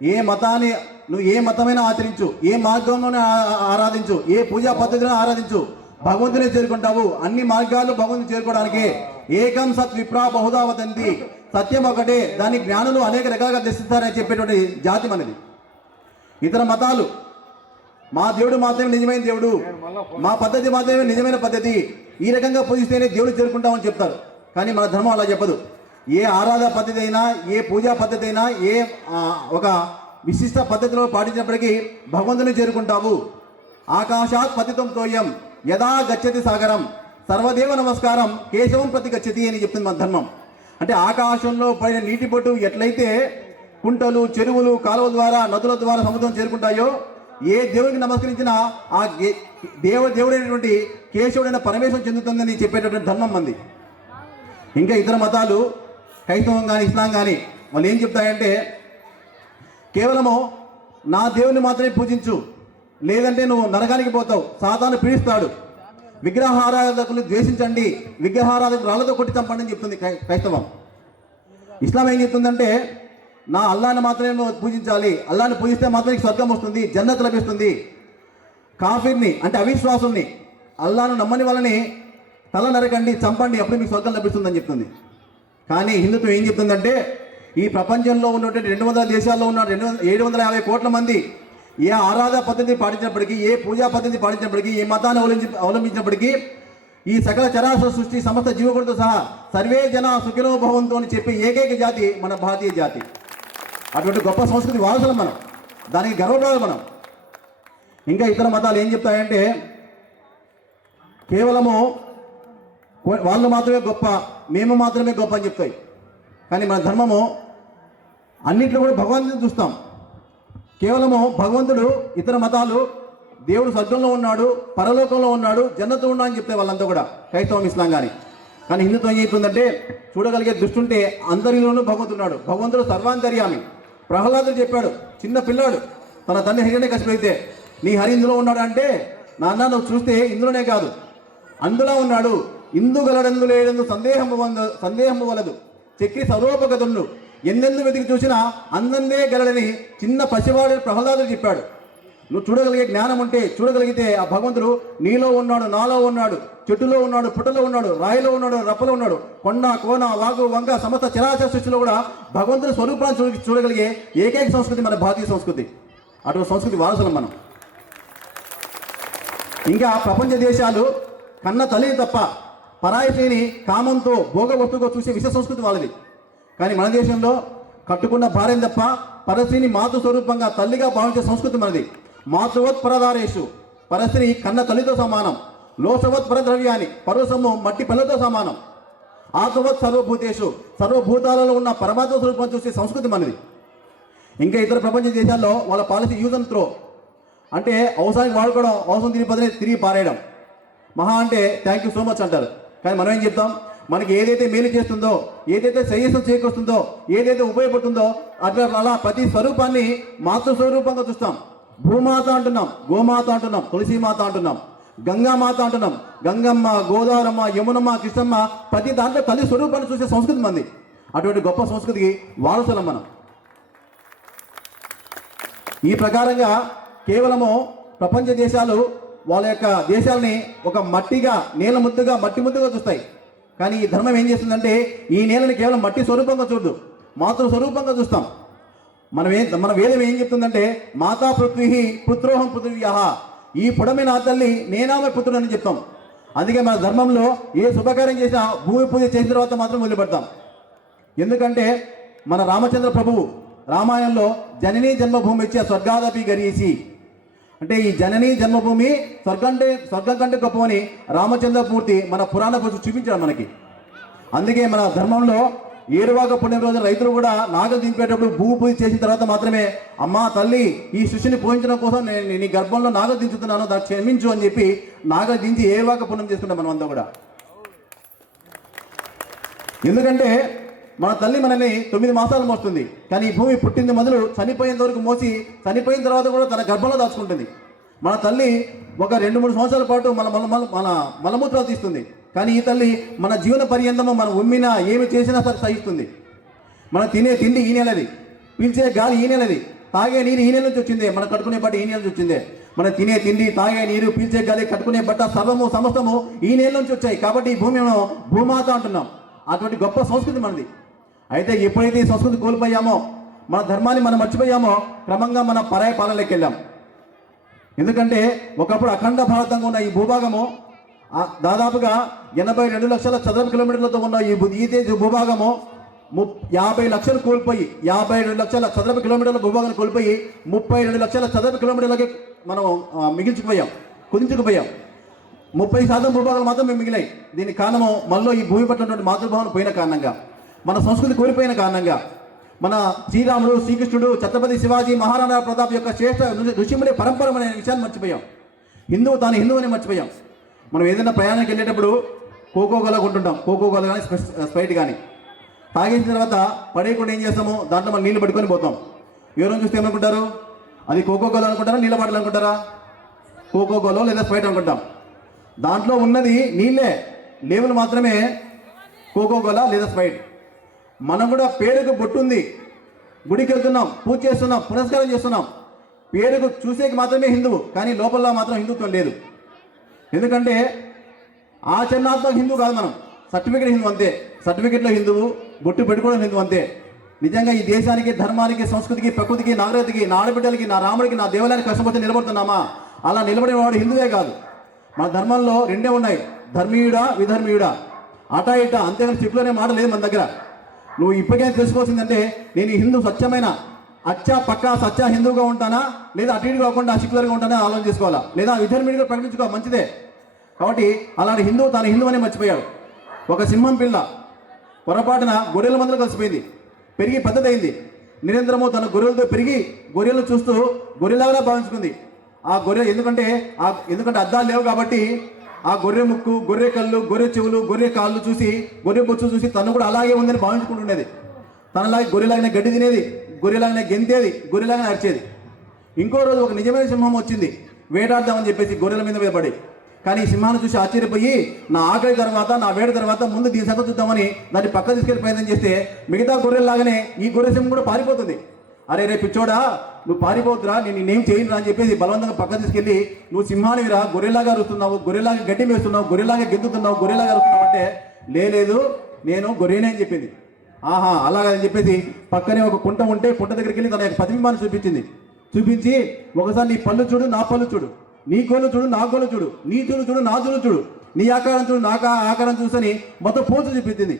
ఏ మతాన్ని నువ్వు ఏ మతమైనా ఆచరించు, ఏ మార్గంలోనే ఆరాధించు, ఏ పూజా పద్ధతిలో ఆరాధించు, భగవంతునే చేరుకుంటావు. అన్ని మార్గాలు భగవంతుని చేరుకోవడానికి. ఏకం సత్ విప్రా బహుదా వదంతి, సత్యం ఒకటే, దాని జ్ఞానులు అనేక రకాలుగా దర్శిస్తారని చెప్పేటువంటి జాతి మనది. ఇతర మతాలు మా దేవుడు మాత్రమే నిజమైన దేవుడు, మా పద్ధతి మాత్రమే నిజమైన పద్ధతి, ఈ రకంగా పూజిస్తేనే దేవుడు చేరుకుంటామని చెప్తారు. కానీ మన ధర్మం అలా చెప్పదు. ఏ ఆరాధన పద్ధతి అయినా, ఏ పూజా పద్ధతి అయినా, ఏ ఒక విశిష్ట పద్ధతిలో పాటించినప్పటికీ భగవంతుని చేరుకుంటావు. ఆకాశాత్ పతితం తోయం యదా గచ్చతి సాగరం, సర్వదేవ నమస్కారం కేశవం ప్రతి గచ్చతి అని చెప్తుంది మన ధర్మం. అంటే ఆకాశంలో పైన నీటి బొట్టు ఎట్లయితే కుంటలు, చెరువులు, కాలువల ద్వారా, నదుల ద్వారా సముద్రం చేరుకుంటాయో, ఏ దేవుడికి నమస్కరించినా ఆ దేవుడైనటువంటి కేశవుడైన పరమేశ్వరం చెందుతుందని చెప్పేటటువంటి ధర్మం మంది. ఇంకా ఇతర మతాలు క్రైస్తవం కానీ ఇస్లాం కానీ వాళ్ళు ఏం చెప్తాయంటే, కేవలము నా దేవుని మాత్రమే పూజించు, లేదంటే నువ్వు నరకానికి పోతావు, సాతాను పీడిస్తాడు, విగ్రహారాధకులు ద్వేషించండి, విగ్రహారాధకులు రాళ్లతో కొట్టి చంపండి అని చెప్తుంది క్రైస్తవం. ఇస్లాం ఏం చెప్తుందంటే, నా అల్లాని మాత్రమే నువ్వు పూజించాలి, అల్లాని పూజిస్తే మాత్రమే స్వర్గం వస్తుంది, జన్నత్ లభిస్తుంది. కాఫీర్ని అంటే అవిశ్వాసుల్ని, అల్లాను నమ్మని వాళ్ళని తల నరకండి, చంపండి, అప్పుడు మీకు స్వర్గం లభిస్తుందని చెప్తుంది. కానీ హిందుత్వం ఏం చెప్తుందంటే, ఈ ప్రపంచంలో ఉన్నటువంటి 200 దేశాల్లో ఉన్న 750 కోట్ల మంది ఏ ఆరాధన పద్ధతిని పాటించినప్పటికీ, ఏ పూజా పద్ధతిని పాటించినప్పటికీ, ఏ మతాన్ని అవలంబించినప్పటికీ, ఈ సకల చరాచర సృష్టి సమస్త జీవకులతో సహా సర్వే జన సుఖినో భవంతు అని చెప్పి ఏకైక జాతి మన భారతీయ జాతి. అటువంటి గొప్ప సంస్కృతి వారసులం మనం, దానికి గర్వపడాలి మనం. ఇంకా ఇతర మతాలు ఏం చెప్తాయంటే, కేవలము వాళ్ళు మాత్రమే గొప్ప, మేము మాత్రమే గొప్ప అని చెప్తాయి. కానీ మన ధర్మము అన్నింటిలో కూడా భగవంతుని చూస్తాం. కేవలము భగవంతుడు, ఇతర మతాలు దేవుడు స్వర్గంలో ఉన్నాడు, పరలోకంలో ఉన్నాడు, జన్నతో ఉన్నాడు అని చెప్తే వాళ్ళంతా కూడా, క్రైస్తవం ఇస్లాం కానీ. కానీ హిందుత్వం ఏం చెప్తుందంటే, చూడగలిగే దృష్టి ఉంటే అందరిలోనూ భగవంతున్నాడు, భగవంతుడు సర్వాంతర్యామి. ప్రహ్లాదుడు చెప్పాడు, చిన్న పిల్లాడు తన తండ్రి హిరణ్యకశిపుడు అయితే, నీ హరి ఇందులో ఉన్నాడు అంటే, నాన్న నువ్వు చూస్తే ఇందులోనే కాదు అందులో ఉన్నాడు, ఇందు గలడందు లేడందు సందేహము వలదు, చెక్కి సర్వోపగతుడు, ఎన్నెందు వెతికి చూసినా అందందే గలడని చిన్న పసివాడు ప్రహ్లాదుడు చెప్పాడు. నువ్వు చూడగలిగే జ్ఞానం ఉంటే, చూడగలిగితే ఆ భగవంతుడు నీలో ఉన్నాడు, నాలో ఉన్నాడు, చెట్టులో ఉన్నాడు, పుట్టలో ఉన్నాడు, రాయిలో ఉన్నాడు, రప్పలో ఉన్నాడు, కొండ, కోన, వాగు, వంక, సమస్త చరాచర సృష్టిలో కూడా భగవంతుడి స్వరూపాన్ని చూడగలిగే ఏకైక సంస్కృతి మన భారతీయ సంస్కృతి. అటువంటి సంస్కృతి వారసులం మనం. ఇంకా ప్రపంచ దేశాలు కన్న తల్లిని తప్ప పరాయి స్త్రీని కామంతో భోగ వస్తువుగా చూసే విష సంస్కృతి వాళ్ళది. కానీ మన దేశంలో కట్టుకున్న భార్యను తప్ప పరస్త్రీని మాతృ స్వరూపంగా తల్లిగా భావించే సంస్కృతి మనది. మాతృవత్ పరదారేషు, పరస్త్రీ కన్న తల్లితో సమానం. లోసవత్ పరద్రవ్యాన్ని, పరుసము మట్టి పిల్లతో సమానం. ఆత్మవత్ సర్వభూతేషు, సర్వభూతాలలో ఉన్న పరమాత్మ స్వరూపం చూసే సంస్కృతి మనది. ఇంకా ఇతర ప్రపంచ దేశాల్లో వాళ్ళ పాలసీ యూజ్ అండ్ త్రో, అంటే అవసరానికి వాడుకోవడం, అవసరం తిరిగి పారేయడం. మహా అంటే థ్యాంక్ యూ సో మచ్ అంటారు. కానీ మనం ఏం చెప్తాం, మనకి ఏదైతే మేలు చేస్తుందో, ఏదైతే శ్రేయస్సు చేకూరుస్తుందో, ఏదైతే ఉపయోగపడుతుందో అలా ప్రతి స్వరూపాన్ని మాతృ స్వరూపంగా చూస్తాం. భూమాత అంటున్నాం, గోమాత అంటున్నాం, తులసీమాత అంటున్నాం, గంగామాత అంటున్నాం. గంగమ్మ, గోదావరమ్మ, యమునమ్మ, కృష్ణమ్మ, ప్రతి దాంట్లో తల్లి స్వరూపాన్ని చూసే సంస్కృతి మంది. అటువంటి గొప్ప సంస్కృతికి వారసులం మనం. ఈ ప్రకారంగా కేవలము ప్రపంచ దేశాలు వాళ్ళ యొక్క దేశాలని ఒక మట్టిగా, నేల ముద్దుగా, మట్టి ముద్దుగా చూస్తాయి. కానీ ఈ ధర్మం ఏం చేస్తుందంటే, ఈ నేలని కేవలం మట్టి స్వరూపంగా చూడదు, మాతృ స్వరూపంగా చూస్తాం. మన వేదం ఏం చెప్తుందంటే, మాతా పృథ్వీ పుత్రోహం పృథివ్యాహ, ఈ పుడమి నా తల్లి, నేనామె పుత్రుడు అని చెప్తాం. అందుకే మన ధర్మంలో ఏ శుభకార్యం చేసినా భూమి పూజ చేసిన తర్వాత మాత్రం మొదలుపెడతాం. ఎందుకంటే మన రామచంద్ర ప్రభువు రామాయణంలో జననీ జన్మభూమి ఇచ్చే స్వర్గాదపి గరీసి, అంటే ఈ జననీ జన్మభూమి స్వర్గం కంటే గొప్పమని రామచంద్రమూర్తి మన పురాణ పురుషుడు చూపించాడు మనకి. అందుకే మన ధర్మంలో ఏరువాక పుణ్యం రోజున రైతులు కూడా నాగలు దింపేటప్పుడు భూమి పూజ చేసిన తర్వాత మాత్రమే, అమ్మా తల్లి ఈ సృష్టిని పూజించడం కోసం నేను నీ గర్భంలో నాగలు దించుతున్నాను, దాన్ని క్షమించు అని చెప్పి నాగలు దించి ఏరువాక పుణ్యం చేసుకుంటాం మనం అంతా కూడా. ఎందుకంటే మన తల్లి మనల్ని 9 మాసాలు మోస్తుంది, కానీ ఈ భూమి పుట్టింది మొదలు చనిపోయేంత వరకు మోసి, చనిపోయిన తర్వాత కూడా తన గర్భంలో దాచుకుంటుంది. మన తల్లి ఒక 2-3 సంవత్సరాల పాటు మన మలమూత్రాలు తీస్తుంది, కానీ ఈ తల్లి మన జీవన పర్యంతము మనం ఉమ్మినా ఏమి చేసినా సరే సహిస్తుంది. మనం తినే తిండి ఈ నెలది, పీల్చే గాలి ఈ నెలది, తాగే నీరు ఈ నెల నుంచి వచ్చిందే, మనం కట్టుకునే బట్ట ఈ నెల నుంచి వచ్చిందే. మనం తినే తిండి, తాగే నీరు, పీల్చే గాలి, కట్టుకునే బట్ట సర్వము సమస్తము ఈ నెల నుంచి వచ్చాయి. కాబట్టి ఈ భూమి మనం భూమాత అంటున్నాం. అటువంటి గొప్ప సంస్కృతి మనది. అయితే ఎప్పుడైతే ఈ సంస్కృతి కోల్పోయామో, మన ధర్మాన్ని మనం మర్చిపోయామో, క్రమంగా మనం పరాయి పాలనలోకి వెళ్ళాం. ఎందుకంటే ఒకప్పుడు అఖండ భారతంగా ఉన్న ఈ భూభాగము దాదాపుగా 82 లక్షల చదరపు కిలోమీటర్లతో ఉన్న ఈ భూభాగము 50 లక్షలు కోల్పోయి, 52 లక్షల చదరపు కిలోమీటర్ల భూభాగాన్ని కోల్పోయి 32 లక్షల చదరపు కిలోమీటర్లకి మనం కుదించుకుపోయాం. 30% భూభాగాలు మాత్రమే మిగిలాయి. దీనికి కారణము మనలో ఈ భూమి పట్ల ఉన్నటువంటి మాతృభావన పోయిన కారణంగా, మన సంస్కృతి కోల్పోయిన కారణంగా, మన శ్రీరాముడు, శ్రీకృష్ణుడు, ఛత్రపతి శివాజీ, మహారాణా ప్రతాప్ యొక్క శ్రేష్ఠ ఋషిముని పరంపర అనే విషయాన్ని మర్చిపోయాం. హిందువు తాను హిందువు అని మర్చిపోయాం. మనం ఏదైనా ప్రయాణానికి వెళ్ళేటప్పుడు కోకోకోలా కొంటుంటాం, కోకోకోలా కానీ స్ప్రైట్ కానీ. తాగేసిన తర్వాత పడేయకుండా ఏం చేస్తాము, దాంట్లో మనం నీళ్ళు పట్టుకొని పోతాం. ఎవరైనా చూస్తే ఏమనుకుంటారు, అది కోకోకోలా అనుకుంటారా, నీళ్ళ బాటలు అనుకుంటారా? కోకోకోలా లేదా స్ప్రైట్ అనుకుంటాం. దాంట్లో ఉన్నది నీళ్ళే, లేవులు మాత్రమే కోకోకోలా లేదా స్ప్రైట్. మనం కూడా పేరుకు బొట్టుంది, గుడికి వెళ్తున్నాం, పూజ చేస్తున్నాం, పునస్కారం చేస్తున్నాం. పేరుకు చూసేకి మాత్రమే హిందువు, కానీ లోపల మాత్రం హిందుత్వం లేదు. ఎందుకంటే ఆచరణాత్మక హిందువు కాదు మనం, సర్టిఫికేట్ హిందువు అంతే. సర్టిఫికేట్లో హిందువు, బొట్టు పెట్టుకోవడం హిందువు అంతే. నిజంగా ఈ దేశానికి, ధర్మానికి, సంస్కృతికి, ప్రకృతికి, నాగరికతకి, నా ఆడబిడ్డలకి, నా రాముడికి, నా దేవాలయానికి కష్టపడితే నిలబడుతున్నామా? అలా నిలబడినవాడు హిందువే కాదు. మన ధర్మంలో రెండే ఉన్నాయి, ధర్మీయుడా, విధర్మీయుడా, అటా ఇటా, అంతేగాని చెప్పులోనే మాట లేదు మన దగ్గర. నువ్వు ఇప్పటికైనా తెలుసుకోవాల్సిందంటే, నేను హిందూ సత్యమైన అచ్చా పక్కా సచ్చా హిందువుగా ఉంటానా, లేదా అటు ఇటు కాకుండా సెక్యులర్గా ఉంటానా ఆలోచన చేసుకోవాలా, లేదా విధర్మీయుడిగా ప్రకటించుకో, మంచిదే. కాబట్టి అలాంటి హిందువు తాను హిందువు అనే మర్చిపోయాడు. ఒక సింహం పిల్ల పొరపాటున గొర్రెల మందలో కలిసిపోయింది, పెరిగి పెద్దదైంది. నిరంతరము తన గొర్రెలతో పెరిగి గొర్రెలను చూస్తూ గొర్రెలాగా భావించుకుంది. ఆ గొర్రె ఎందుకంటే అద్దాలు లేవు కాబట్టి ఆ గొర్రె ముక్కు, గొర్రె కళ్ళు, గొర్రె చెవులు, గొర్రె కాళ్ళు చూసి, గొర్రె బొచ్చు చూసి తను కూడా అలాగే ఉందని భావించుకుంటుండేది. తనలాగే గొర్రెలాగానే గడ్డి తినేది, గొర్రెలాగానే గెంతేది, గొర్రెలాగానే అరిచేది. ఇంకో రోజు ఒక నిజమైన సింహం వచ్చింది వేటాడదామని చెప్పేసి గొర్రెల మీద పడి. కానీ ఈ సింహాన్ని చూసి ఆశ్చర్యపోయి, నా ఆకలి తర్వాత, నా వేట తర్వాత ముందు దీని సంగతి చూద్దామని దాన్ని పక్క తీసుకెళ్ళి ప్రయత్నం చేస్తే మిగతా గొర్రెల్లాగానే ఈ గొర్రె సింహం కూడా పారిపోతుంది. అరే రే పిచ్చోడా, నువ్వు పారిపోతురా, నేను నేనేం చేయను అని చెప్పేసి బలవంతంగా పక్క తీసుకెళ్ళి, నువ్వు సింహానివిరా, గొర్రెలాగా అరుస్తున్నావు, గొర్రెలాగా గడ్డి వేస్తున్నావు, గొర్రెలాగా గెంతుతున్నావు, గొర్రెలాగా అరుస్తున్నావు అంటే, లేదు నేను గొర్రెనే అని చెప్పింది. ఆహా అలాగని చెప్పేసి పక్కనే ఒక కుంట ఉంటే కుంట దగ్గరికి వెళ్ళి తన యొక్క ప్రతిబింబాన్ని చూపించింది. చూపించి, ఒకసారి నీ పళ్ళు చూడు, నా పళ్ళు చూడు, నీ గోలు చూడు, నా గోలు చూడు, నీ చూడు చూడు, నా చూడు చూడు, నీ ఆకారం చూడు, నా ఆకారం చూసని మొత్తం పోల్చి చూపించింది.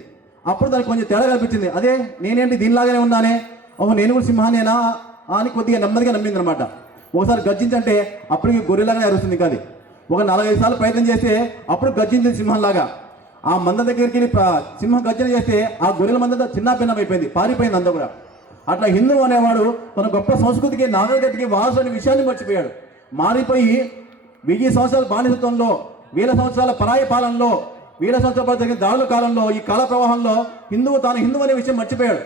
అప్పుడు దానికి కొంచెం తేడా కనిపించింది. అదే నేనేంటి దీనిలాగానే ఉన్నానే, ఓహో నేను కూడా సింహానేనా అని కొద్దిగా నెమ్మదిగా నమ్మింది అనమాట. ఒకసారి గర్జించంటే అప్పటికి గొర్రెలాగానే అరుస్తుంది కాదు. ఒక 4-5 సార్లు ప్రయత్నం చేస్తే అప్పుడు గర్జించింది సింహంలాగా. ఆ మంద దగ్గరికి వెళ్ళి సింహం గర్జన చేస్తే ఆ గొర్రెల మంద చిన్న భిన్నం అయిపోయింది, పారిపోయింది అంతా కూడా. అట్లా హిందువు అనేవాడు తన గొప్ప సంస్కృతికి, నాగరికతకి వారసు అనే విషయాన్ని మర్చిపోయాడు. మారిపోయి 1000 సంవత్సరాల బానిసత్వంలో, 1000 సంవత్సరాల పరాయి పాలనలో, 1000 సంవత్సరాల పాటు జరిగిన దాడుల కాలంలో, ఈ కాల ప్రవాహంలో హిందువు తాను హిందువు అనే విషయం మర్చిపోయాడు.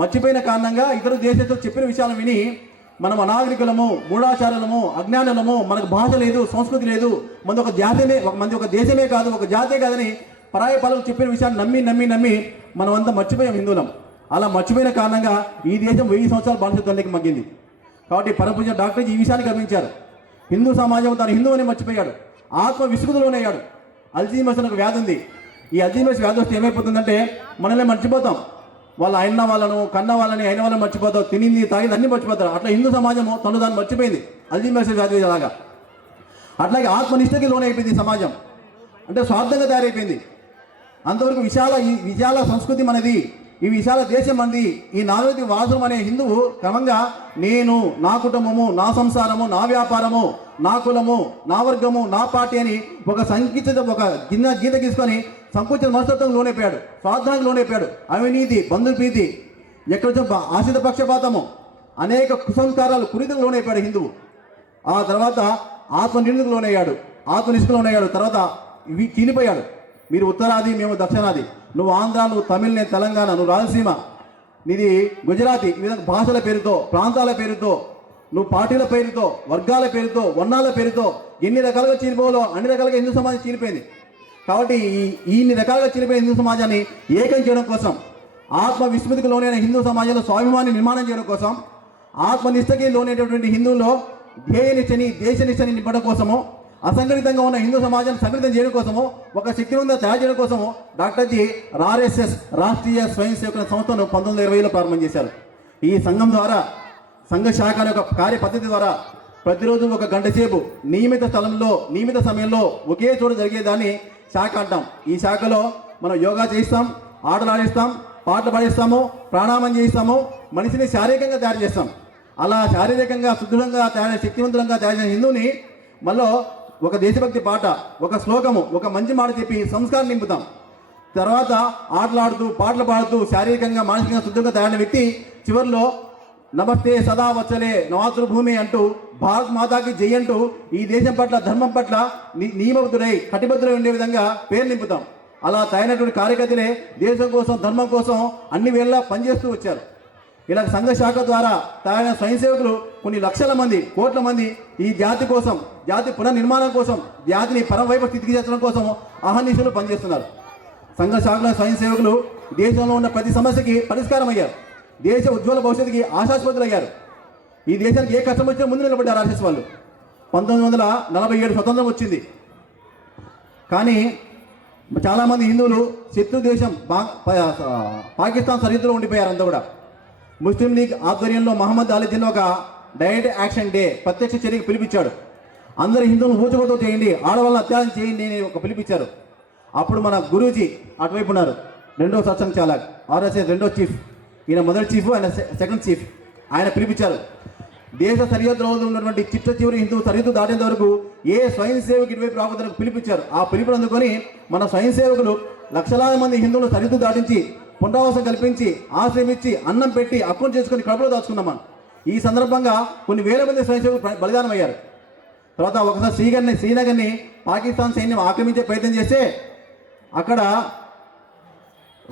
మర్చిపోయిన కారణంగా ఇతర దేశాలతో చెప్పిన విషయాలను విని మనం అనాగరికులము, మూఢాచారులము, అజ్ఞానులము, మనకు భాష లేదు, సంస్కృతి లేదు, మంది ఒక దేశమే కాదు, ఒక జాతే కాదని పరాయి పాలన చెప్పిన విషయాన్ని నమ్మి మనమంతా మర్చిపోయాం హిందువులం. అలా మర్చిపోయిన కారణంగా ఈ దేశం 1000 సంవత్సరాల బానిసత్వానికి మగ్గింది. కాబట్టి పరమపూజ్య డాక్టర్ ఈ విషయాన్ని గమనించారు. హిందూ సమాజం తాను హిందువు అని మర్చిపోయాడు, ఆత్మ విసుగులోనయ్యాడు. అల్జీమర్స్ అనే ఒక వ్యాధి ఉంది. ఈ అల్జీమర్స్ వ్యాధి వస్తే ఏమైపోతుందంటే మనల్ని మర్చిపోతాం. వాళ్ళ అయిన వాళ్ళను, కన్న వాళ్ళని, అయిన వాళ్ళని మర్చిపోతాం, తినింది తాగింది అన్ని మర్చిపోతారు. అట్లా హిందూ సమాజము తను దాన్ని మర్చిపోయింది, అల్జీమర్స్ వ్యాధి అలాగా. అట్లాగే ఆత్మనిష్టకి లోనైపోయింది ఈ సమాజం, అంటే స్వార్థంగా తయారైపోయింది. అంతవరకు ఈ విశాల సంస్కృతి మనది, ఈ విశాల దేశం మనది, ఈ నాగరిక వాసం అనే హిందువు క్రమంగా నేను, నా కుటుంబము, నా సంసారము, నా వ్యాపారము, నా కులము, నా వర్గము, నా పార్టీ అని ఒక సంకుచిత ఒక గీత గీసుకొని సంకుచిత మనస్తత్వం లోనైపోయాడు, స్వార్థానికి లోనైపోయాడు. అవినీతి, బంధుప్రీతి, ఎక్కడ ఆశ్రిత పక్షపాతము, అనేక కుసంస్కారాలు, కురితలు లోనైపోయాడు హిందువు. ఆ తర్వాత ఆత్మనిర్ణకు లోనయ్యాడు, ఆత్మనిష్ఠకు లోనయ్యాడు. తర్వాత ఇవి చీలిపోయాడు. మీరు ఉత్తరాది, మేము దక్షిణాది, నువ్వు ఆంధ్ర, నువ్వు తమిళ్, నేను తెలంగాణ, నువ్వు రాయలసీమ, నీది గుజరాతీ, ఈ విధంగా భాషల పేరుతో, ప్రాంతాల పేరుతో, నువ్వు పార్టీల పేరుతో, వర్గాల పేరుతో, వర్ణాల పేరుతో ఎన్ని రకాలుగా చీలిపోవాలో అన్ని రకాలుగా హిందూ సమాజం చీలిపోయింది. కాబట్టి ఇన్ని రకాలుగా చీలిపోయిన హిందూ సమాజాన్ని ఏకం చేయడం కోసం, ఆత్మ విస్మృతికి లోనైన హిందూ సమాజంలో స్వాభిమాన్ని నిర్మాణం చేయడం కోసం, ఆత్మనిష్టకి లోనైనటువంటి హిందువుల్లో ధ్యేయనిష్టని, దేశనిష్టని నింపడం కోసము, అసంఘటితంగా ఉన్న హిందూ సమాజాన్ని సంఘటితం చేయడం కోసము, ఒక శక్తివంతంగా తయారు చేయడం కోసము డాక్టర్జీ ఆర్ఎస్ఎస్ రాష్ట్రీయ స్వయం సేవకుల సంస్థను 1920లో ప్రారంభం చేశారు. ఈ సంఘం ద్వారా, సంఘ శాఖ అనే ఒక కార్య పద్ధతి ద్వారా ప్రతిరోజు 1 గంట సేపు నియమిత స్థలంలో, నియమిత సమయంలో ఒకే చోట జరిగేదాన్ని శాఖ అంటాం. ఈ శాఖలో మనం యోగా చేయిస్తాం, ఆటలు ఆడిస్తాం, పాటలు పాడిస్తాము, ప్రాణాయామం చేయిస్తాము, మనిషిని శారీరకంగా తయారు చేస్తాం. అలా శారీరకంగా సుదృఢంగా తయారు, శక్తివంతులంగా తయారు చేసిన హిందువుని మనలో ఒక దేశభక్తి పాట, ఒక శ్లోకము, ఒక మంచి మాట చెప్పి సంస్కారం నింపుతాం. తర్వాత ఆటలాడుతూ పాటలు పాడుతూ శారీరకంగా మానసికంగా శుద్ధంగా తయారైన వ్యక్తి చివరిలో నమస్తే సదా వచ్చలే మాతృభూమి అంటూ భారత్ మాతాకి జై అంటూ ఈ దేశం పట్ల ధర్మం పట్ల నియమబద్ధుడై కటిబద్ధుడై ఉండే విధంగా పేరు నింపుతాం. అలా తయారైనటువంటి కార్యకర్తలే దేశం కోసం ధర్మం కోసం అన్ని వేళలా పనిచేస్తూ వచ్చారు. ఇలా సంఘ శాఖ ద్వారా తయారైన స్వయం సేవకులు కొన్ని లక్షల మంది, కోట్ల మంది ఈ జాతి కోసం, జాతి పునర్నిర్మాణం కోసం, జాతిని పరమవైపు స్థితికి చేర్చడం కోసం అహర్నిశలు పనిచేస్తున్నారు. సంఘ శాఖల స్వయం సేవకులు దేశంలో ఉన్న ప్రతి సమస్యకి పరిష్కారం అయ్యారు. దేశ ఉజ్వల భవిష్యత్తుకి ఆశాస్పదులు అయ్యారు. ఈ దేశానికి ఏ కష్టం వచ్చినా ముందు నిలబడ్డారు ఆర్ఎస్ఎస్ వాళ్ళు. 1947 స్వతంత్రం వచ్చింది. కానీ చాలామంది హిందువులు శత్రు దేశం పాకిస్తాన్ సరిహద్దులో ఉండిపోయారు. అంతా కూడా ముస్లిం లీగ్ ఆధ్వర్యంలో మహమ్మద్ అలీ జిన్నా ఒక డైరెక్ట్ యాక్షన్ డే ప్రత్యక్ష చర్యకు పిలిపించాడు. అందరు హిందువులు ఊచకోతో చేయండి, ఆడవాళ్ళని అత్యాచారం చేయండి అని ఒక పిలిపించారు. అప్పుడు మన గురూజీ అటువైపు ఉన్నారు, రెండో సత్సంగ్ చాలక్, ఆర్ఎస్ఎస్ రెండో చీఫ్, ఈయన మొదటి చీఫ్, ఆయన సెకండ్ చీఫ్. ఆయన పిలిపించారు. దేశ సరిహద్దులో ఉన్నటువంటి చిట్ట చివరి హిందూ సరిహద్దు దాటేంత వరకు ఏ స్వయం సేవకు ఇటువైపు రావద్దని పిలిపించారు. ఆ పిలుపుని అందుకొని మన స్వయం సేవకులు లక్షలాది మంది హిందువులు సరిహద్దు దాటించి పునరావాసం కల్పించి ఆశ్రయం ఇచ్చి అన్నం పెట్టి అకౌంట్ చేసుకొని కడుపులో దాచుకున్నాం మనం. ఈ సందర్భంగా కొన్ని వేల మంది స్వయం సేవకులు బలిదానం అయ్యారు. తర్వాత ఒకసారి శ్రీనగర్ని పాకిస్తాన్ సైన్యం ఆక్రమించే ప్రయత్నం చేస్తే అక్కడ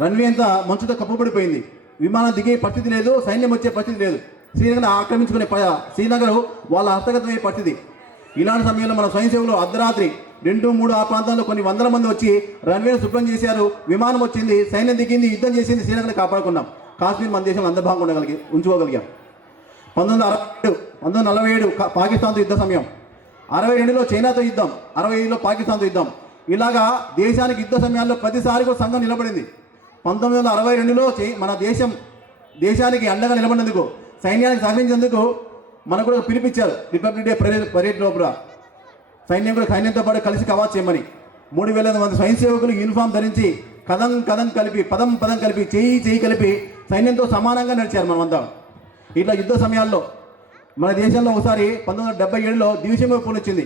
రన్వే అంతా మంచుతో కప్పబడిపోయింది. విమానం దిగే పరిస్థితి లేదు, సైన్యం వచ్చే పరిస్థితి లేదు. శ్రీనగర్ ఆక్రమించుకునే శ్రీనగర్ వాళ్ళ హస్తగతమయ్యే పరిస్థితి. ఇలాంటి సమయంలో మన స్వయం సేవకులు అర్ధరాత్రి 2, 3 ఆ ప్రాంతాల్లో కొన్ని వందల మంది వచ్చి రన్వేను శుభ్రం చేశారు. విమానం వచ్చింది, సైన్యం దిగింది, యుద్ధం చేసింది, శ్రీనగర్ని కాపాడుకున్నాం. కాశ్మీర్ మన దేశంలో అంత భాగంగా ఉంచుకోగలిగాం. 1947 పాకిస్తాన్తో యుద్ధ సమయం, 62లో చైనాతో యుద్ధం, 65లో పాకిస్తాన్తో యుద్ధం. ఇలాగా దేశానికి యుద్ధ సమయాల్లో ప్రతిసారి కూడా సంఘం నిలబడింది. 1962లో మన దేశానికి అండగా నిలబడినందుకు, సైన్యానికి సహకరించేందుకు మనకు కూడా పిలిపించారు. రిపబ్లిక్ డే పరేడ్ లోపల సైన్యంతో పాటు కలిసి కవాత్ చేయమని 3,000 మంది స్వయం సేవకులు యూనిఫామ్ ధరించి కదం కలిపి పదం కలిపి చేయి కలిపి సైన్యంతో సమానంగా నడిచారు మనమంతా. ఇట్లా యుద్ధ సమయాల్లో మన దేశంలో ఒకసారి 1977లో దివిసీమ ఉప్పెన వచ్చింది.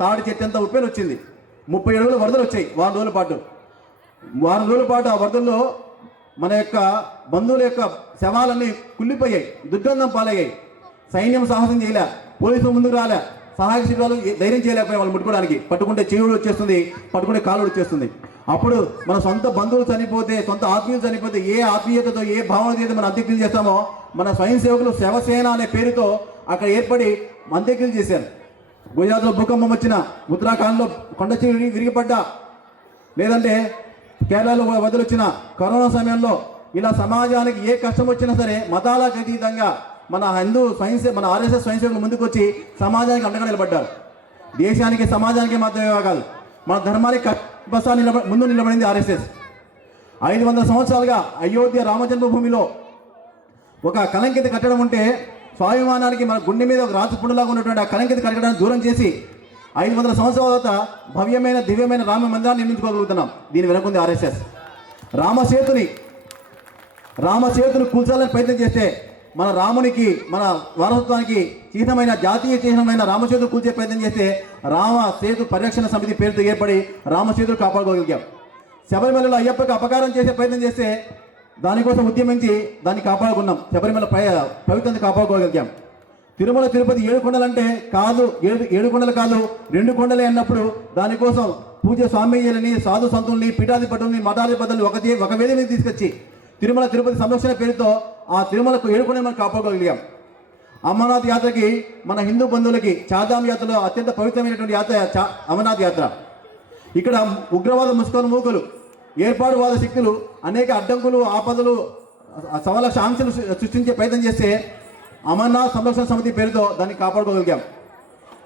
తాడి చెట్టంతా ఉప్పెన వచ్చింది. 30 అడుగుల వరదలు వచ్చాయి. వారం రోజుల పాటు ఆ వరదల్లో మన యొక్క బంధువుల యొక్క శవాలన్నీ కుళ్ళిపోయాయి, దుర్గంధం పాలయ్యాయి. సైన్యం సాహసం చేయలే, పోలీసులు ముందుకు రాలే, సహాయక శిబిరాలు ధైర్యం చేయలేకపోయి వాళ్ళు ముట్టుకోవడానికి. పట్టుకుంటే చెవుడు వచ్చేస్తుంది, పట్టుకుంటే కాలు వచ్చేస్తుంది. అప్పుడు మన సొంత బంధువులు చనిపోతే, సొంత ఆత్మీయులు చనిపోతే ఏ ఆత్మీయతతో, ఏ భావన చేత మనం అంత్యక్రియలు చేస్తామో మన స్వయం సేవకులు శవసేన అనే పేరుతో అక్కడ ఏర్పడి అంత్యక్రియలు చేశారు. గుజరాత్లో భూకంపం వచ్చిన, ఉత్తరాఖండ్లో కొండ చెవి విరిగిపడ్డా, లేదంటే కేరళలో వదిలొచ్చిన కరోనా సమయంలో ఇలా సమాజానికి ఏ కష్టం వచ్చినా సరే మతాలకు అతీతంగా మన మన ఆర్ఎస్ఎస్ స్వయం సేవకులు ముందుకు వచ్చి సమాజానికి అండగా నిలబడ్డారు. దేశానికి సమాజానికి మాత్రమే కాదు, మన ధర్మానికి ముందు నిలబడింది ఆర్ఎస్ఎస్. 500 సంవత్సరాలుగా అయోధ్య రామజన్మభూమిలో ఒక కలంకిత కట్టడం ఉంటే స్వాభిమానానికి మన గుండె మీద ఒక రాజపుండులాగా ఉన్నటువంటి ఆ కలంకిత కట్టడాన్ని దూరం చేసి 500 సంవత్సరాల తర్వాత భవ్యమైన దివ్యమైన రామ మందిరాన్ని నిర్మించుకోగలుగుతున్నాం. దీని వెనకుంది ఆర్ఎస్ఎస్. రామసేతును కూల్చాలని ప్రయత్నం చేస్తే మన రామునికి, మన వారసత్వానికి చిహ్నమైన, జాతీయ చిహ్నమైన రామసేతు కూల్చే ప్రయత్నం చేస్తే రామసేతు పరిరక్షణ సమితి పేరుతో ఏర్పడి రామసేతును కాపాడుకోగలిగాం. శబరిమలలో అయ్యప్పకి అపకారం చేసే ప్రయత్నం చేస్తే దానికోసం ఉద్యమించి దాన్ని కాపాడుకున్నాం. శబరిమల పవిత్రతను కాపాడుకోగలిగాం. తిరుమల తిరుపతి 7 కొండలంటే కాదు, 7 కొండలు కాదు, 2 కొండలే అన్నప్పుడు దానికోసం పూజ స్వామీజీలని, సాధు సంతుల్ని, పీఠాధిపతుల్ని, మఠాధిపతుల్ని ఒక వేది మీద తీసుకొచ్చి తిరుమల తిరుపతి సంరక్షణ పేరుతో ఆ తిరుమలకు 7 కొండలు మనం కాపాడుకోగలిగాం. అమర్నాథ్ యాత్రకి మన హిందూ బంధువులకి చార్ధామ్ యాత్రలో అత్యంత పవిత్రమైనటువంటి యాత్ర అమర్నాథ్ యాత్ర. ఇక్కడ ఉగ్రవాద ముస్కోన్ మూకలు, ఏర్పాటువాద శక్తులు అనేక అడ్డంకులు, ఆపదలు, సవలక్ష ఆంక్షలు సృష్టించే ప్రయత్నం చేస్తే అమర్నాథ్ సంరక్షణ సమితి పేరుతో దాన్ని కాపాడుకోగలిగాం.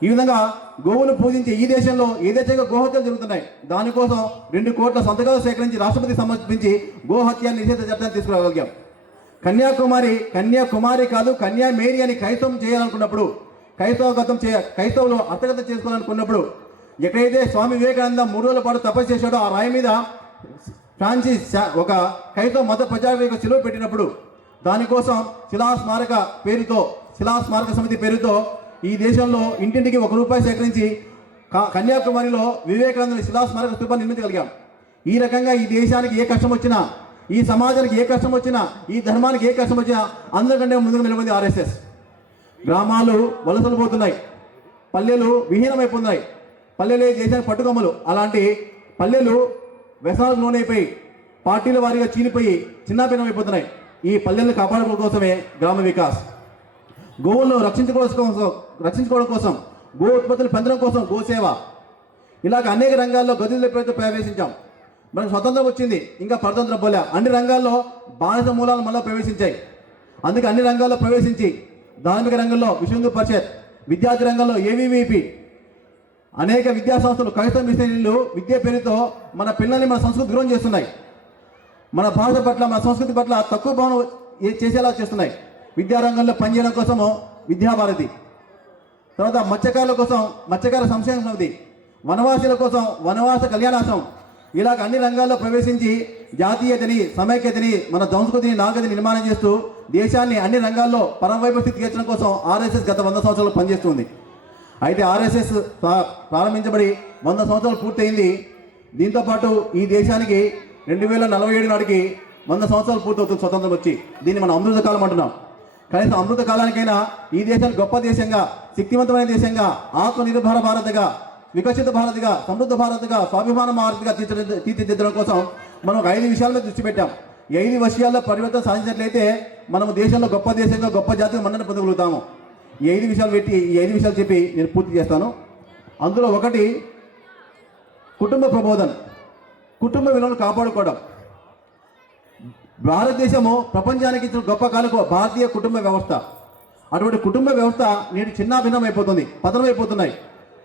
ఈ విధంగా గోవులు పూజించే ఈ దేశంలో యథేచ్ఛగా గోహత్యలు జరుగుతున్నాయి. దానికోసం 2 కోట్ల సంతకాలు సేకరించి రాష్ట్రపతి సమర్పించి గోహత్య నిషేధ చట్టాన్ని తీసుకురాగలిగాం. కన్యాకుమారి కాదు, కన్యామేరీ అని క్రైస్తవం చేయాలనుకున్నప్పుడు, క్రైస్తవులు హస్తగతం చేసుకోవాలనుకున్నప్పుడు ఎక్కడైతే స్వామి వివేకానంద 3 రోజుల పాటు తపస్సు చేశాడో ఆ రాయి మీద ఫ్రాన్సిస్ ఒక క్రైస్తవ మత ప్రచార శిలువ పెట్టినప్పుడు దానికోసం శిలాస్మారక సమితి పేరుతో ఈ దేశంలో ఇంటింటికి ₹1 సేకరించి కన్యాకుమారిలో వివేకానంద శిలాస్మారక స్థూపాన్ని నిర్మించగలిగాం. ఈ రకంగా ఈ దేశానికి ఏ కష్టం వచ్చినా, ఈ సమాజానికి ఏ కష్టం వచ్చినా, ఈ ధర్మానికి ఏ కష్టం వచ్చినా అందరికంటే ముందుగా నిలబడింది ఆర్ఎస్ఎస్. గ్రామాలు వలసలు పోతున్నాయి, పల్లెలు విహీనమైపోతున్నాయి, పల్లెలే దేశానికి పట్టుకొమ్మలు. అలాంటి పల్లెలు వ్యసనాలకు లోనైపోయి పార్టీల వారీగా చీలిపోయి చిన్నాభిన్నమైపోతున్నాయి. ఈ పల్లెలను కాపాడుకోవడం కోసమే గ్రామ వికాస్. గోవులను రక్షించుకోవడం కోసం, గో ఉత్పత్తులు పెంచడం కోసం గోసేవ, ఇలాగ అనేక రంగాల్లో గదులు ప్రవేశించాం. మనకు స్వతంత్రం వచ్చింది, ఇంకా పరతంత్రం పోలే. అన్ని రంగాల్లో బానిస మూలాలు మళ్ళీ ప్రవేశించాయి. అందుకే అన్ని రంగాల్లో ప్రవేశించి ధార్మిక రంగంలో విశ్వ హిందూ పరిషత్, విద్యార్థి రంగంలో ఏవీవీపీ, అనేక విద్యా సంస్థలు, కవిత మిషనరీలు విద్య పేరుతో మన పిల్లల్ని మన సంస్కృతి దూరం చేస్తున్నాయి. మన భాష పట్ల, మన సంస్కృతి పట్ల తక్కువ భావన చేసేలా చేస్తున్నాయి. విద్యారంగంలో పనిచేయడం కోసము విద్యాభారతి, తర్వాత మత్స్యకారుల కోసం మత్స్యకార సంక్షేమ సమితి, వనవాసుల కోసం వనవాస కళ్యాణాశ్రమం, ఇలాగ అన్ని రంగాల్లో ప్రవేశించి జాతీయతని, సమైక్యతని, మన సంస్కృతిని, నాగరికతని నిర్మాణం చేస్తూ దేశాన్ని అన్ని రంగాల్లో పరమవైపు స్థితికి తీర్చడం కోసం ఆర్ఎస్ఎస్ గత 100 సంవత్సరాలు పనిచేస్తుంది. అయితే ఆర్ఎస్ఎస్ ప్రారంభించబడి 100 సంవత్సరాలు పూర్తయింది. దీంతోపాటు ఈ దేశానికి 2047 నాటికి 100 సంవత్సరాలు పూర్తవుతుంది స్వతంత్రం వచ్చి. దీన్ని మనం అమృత కాలం అంటున్నాం. కనీసం అమృత కాలానికైనా ఈ దేశాన్ని గొప్ప దేశంగా, శక్తివంతమైన దేశంగా, ఆత్మనిర్భర భారత్గా, వికసిత భారత్గా, సమృద్ధ భారత్గా, స్వాభిమాన భారత్గా తీర్చిదిద్దడం కోసం మనం 5 విషయాల మీద దృష్టి పెట్టాం. ఈ 5 విషయాల్లో పరివర్తన సాధించినట్లయితే మనము దేశంలో గొప్ప దేశంగా, గొప్ప జాతిగా మన్నన పొందగలుగుతాము. ఈ 5 విషయాలు చెప్పి నేను పూర్తి చేస్తాను. అందులో ఒకటి కుటుంబ ప్రబోధన, కుటుంబ విలువను కాపాడుకోవడం. భారతదేశము ప్రపంచానికి ఇచ్చిన గొప్ప కానుక భారతీయ కుటుంబ వ్యవస్థ. అటువంటి కుటుంబ వ్యవస్థ నేడు చిన్నాభిన్నం అయిపోతుంది, పతనం అయిపోతున్నాయి.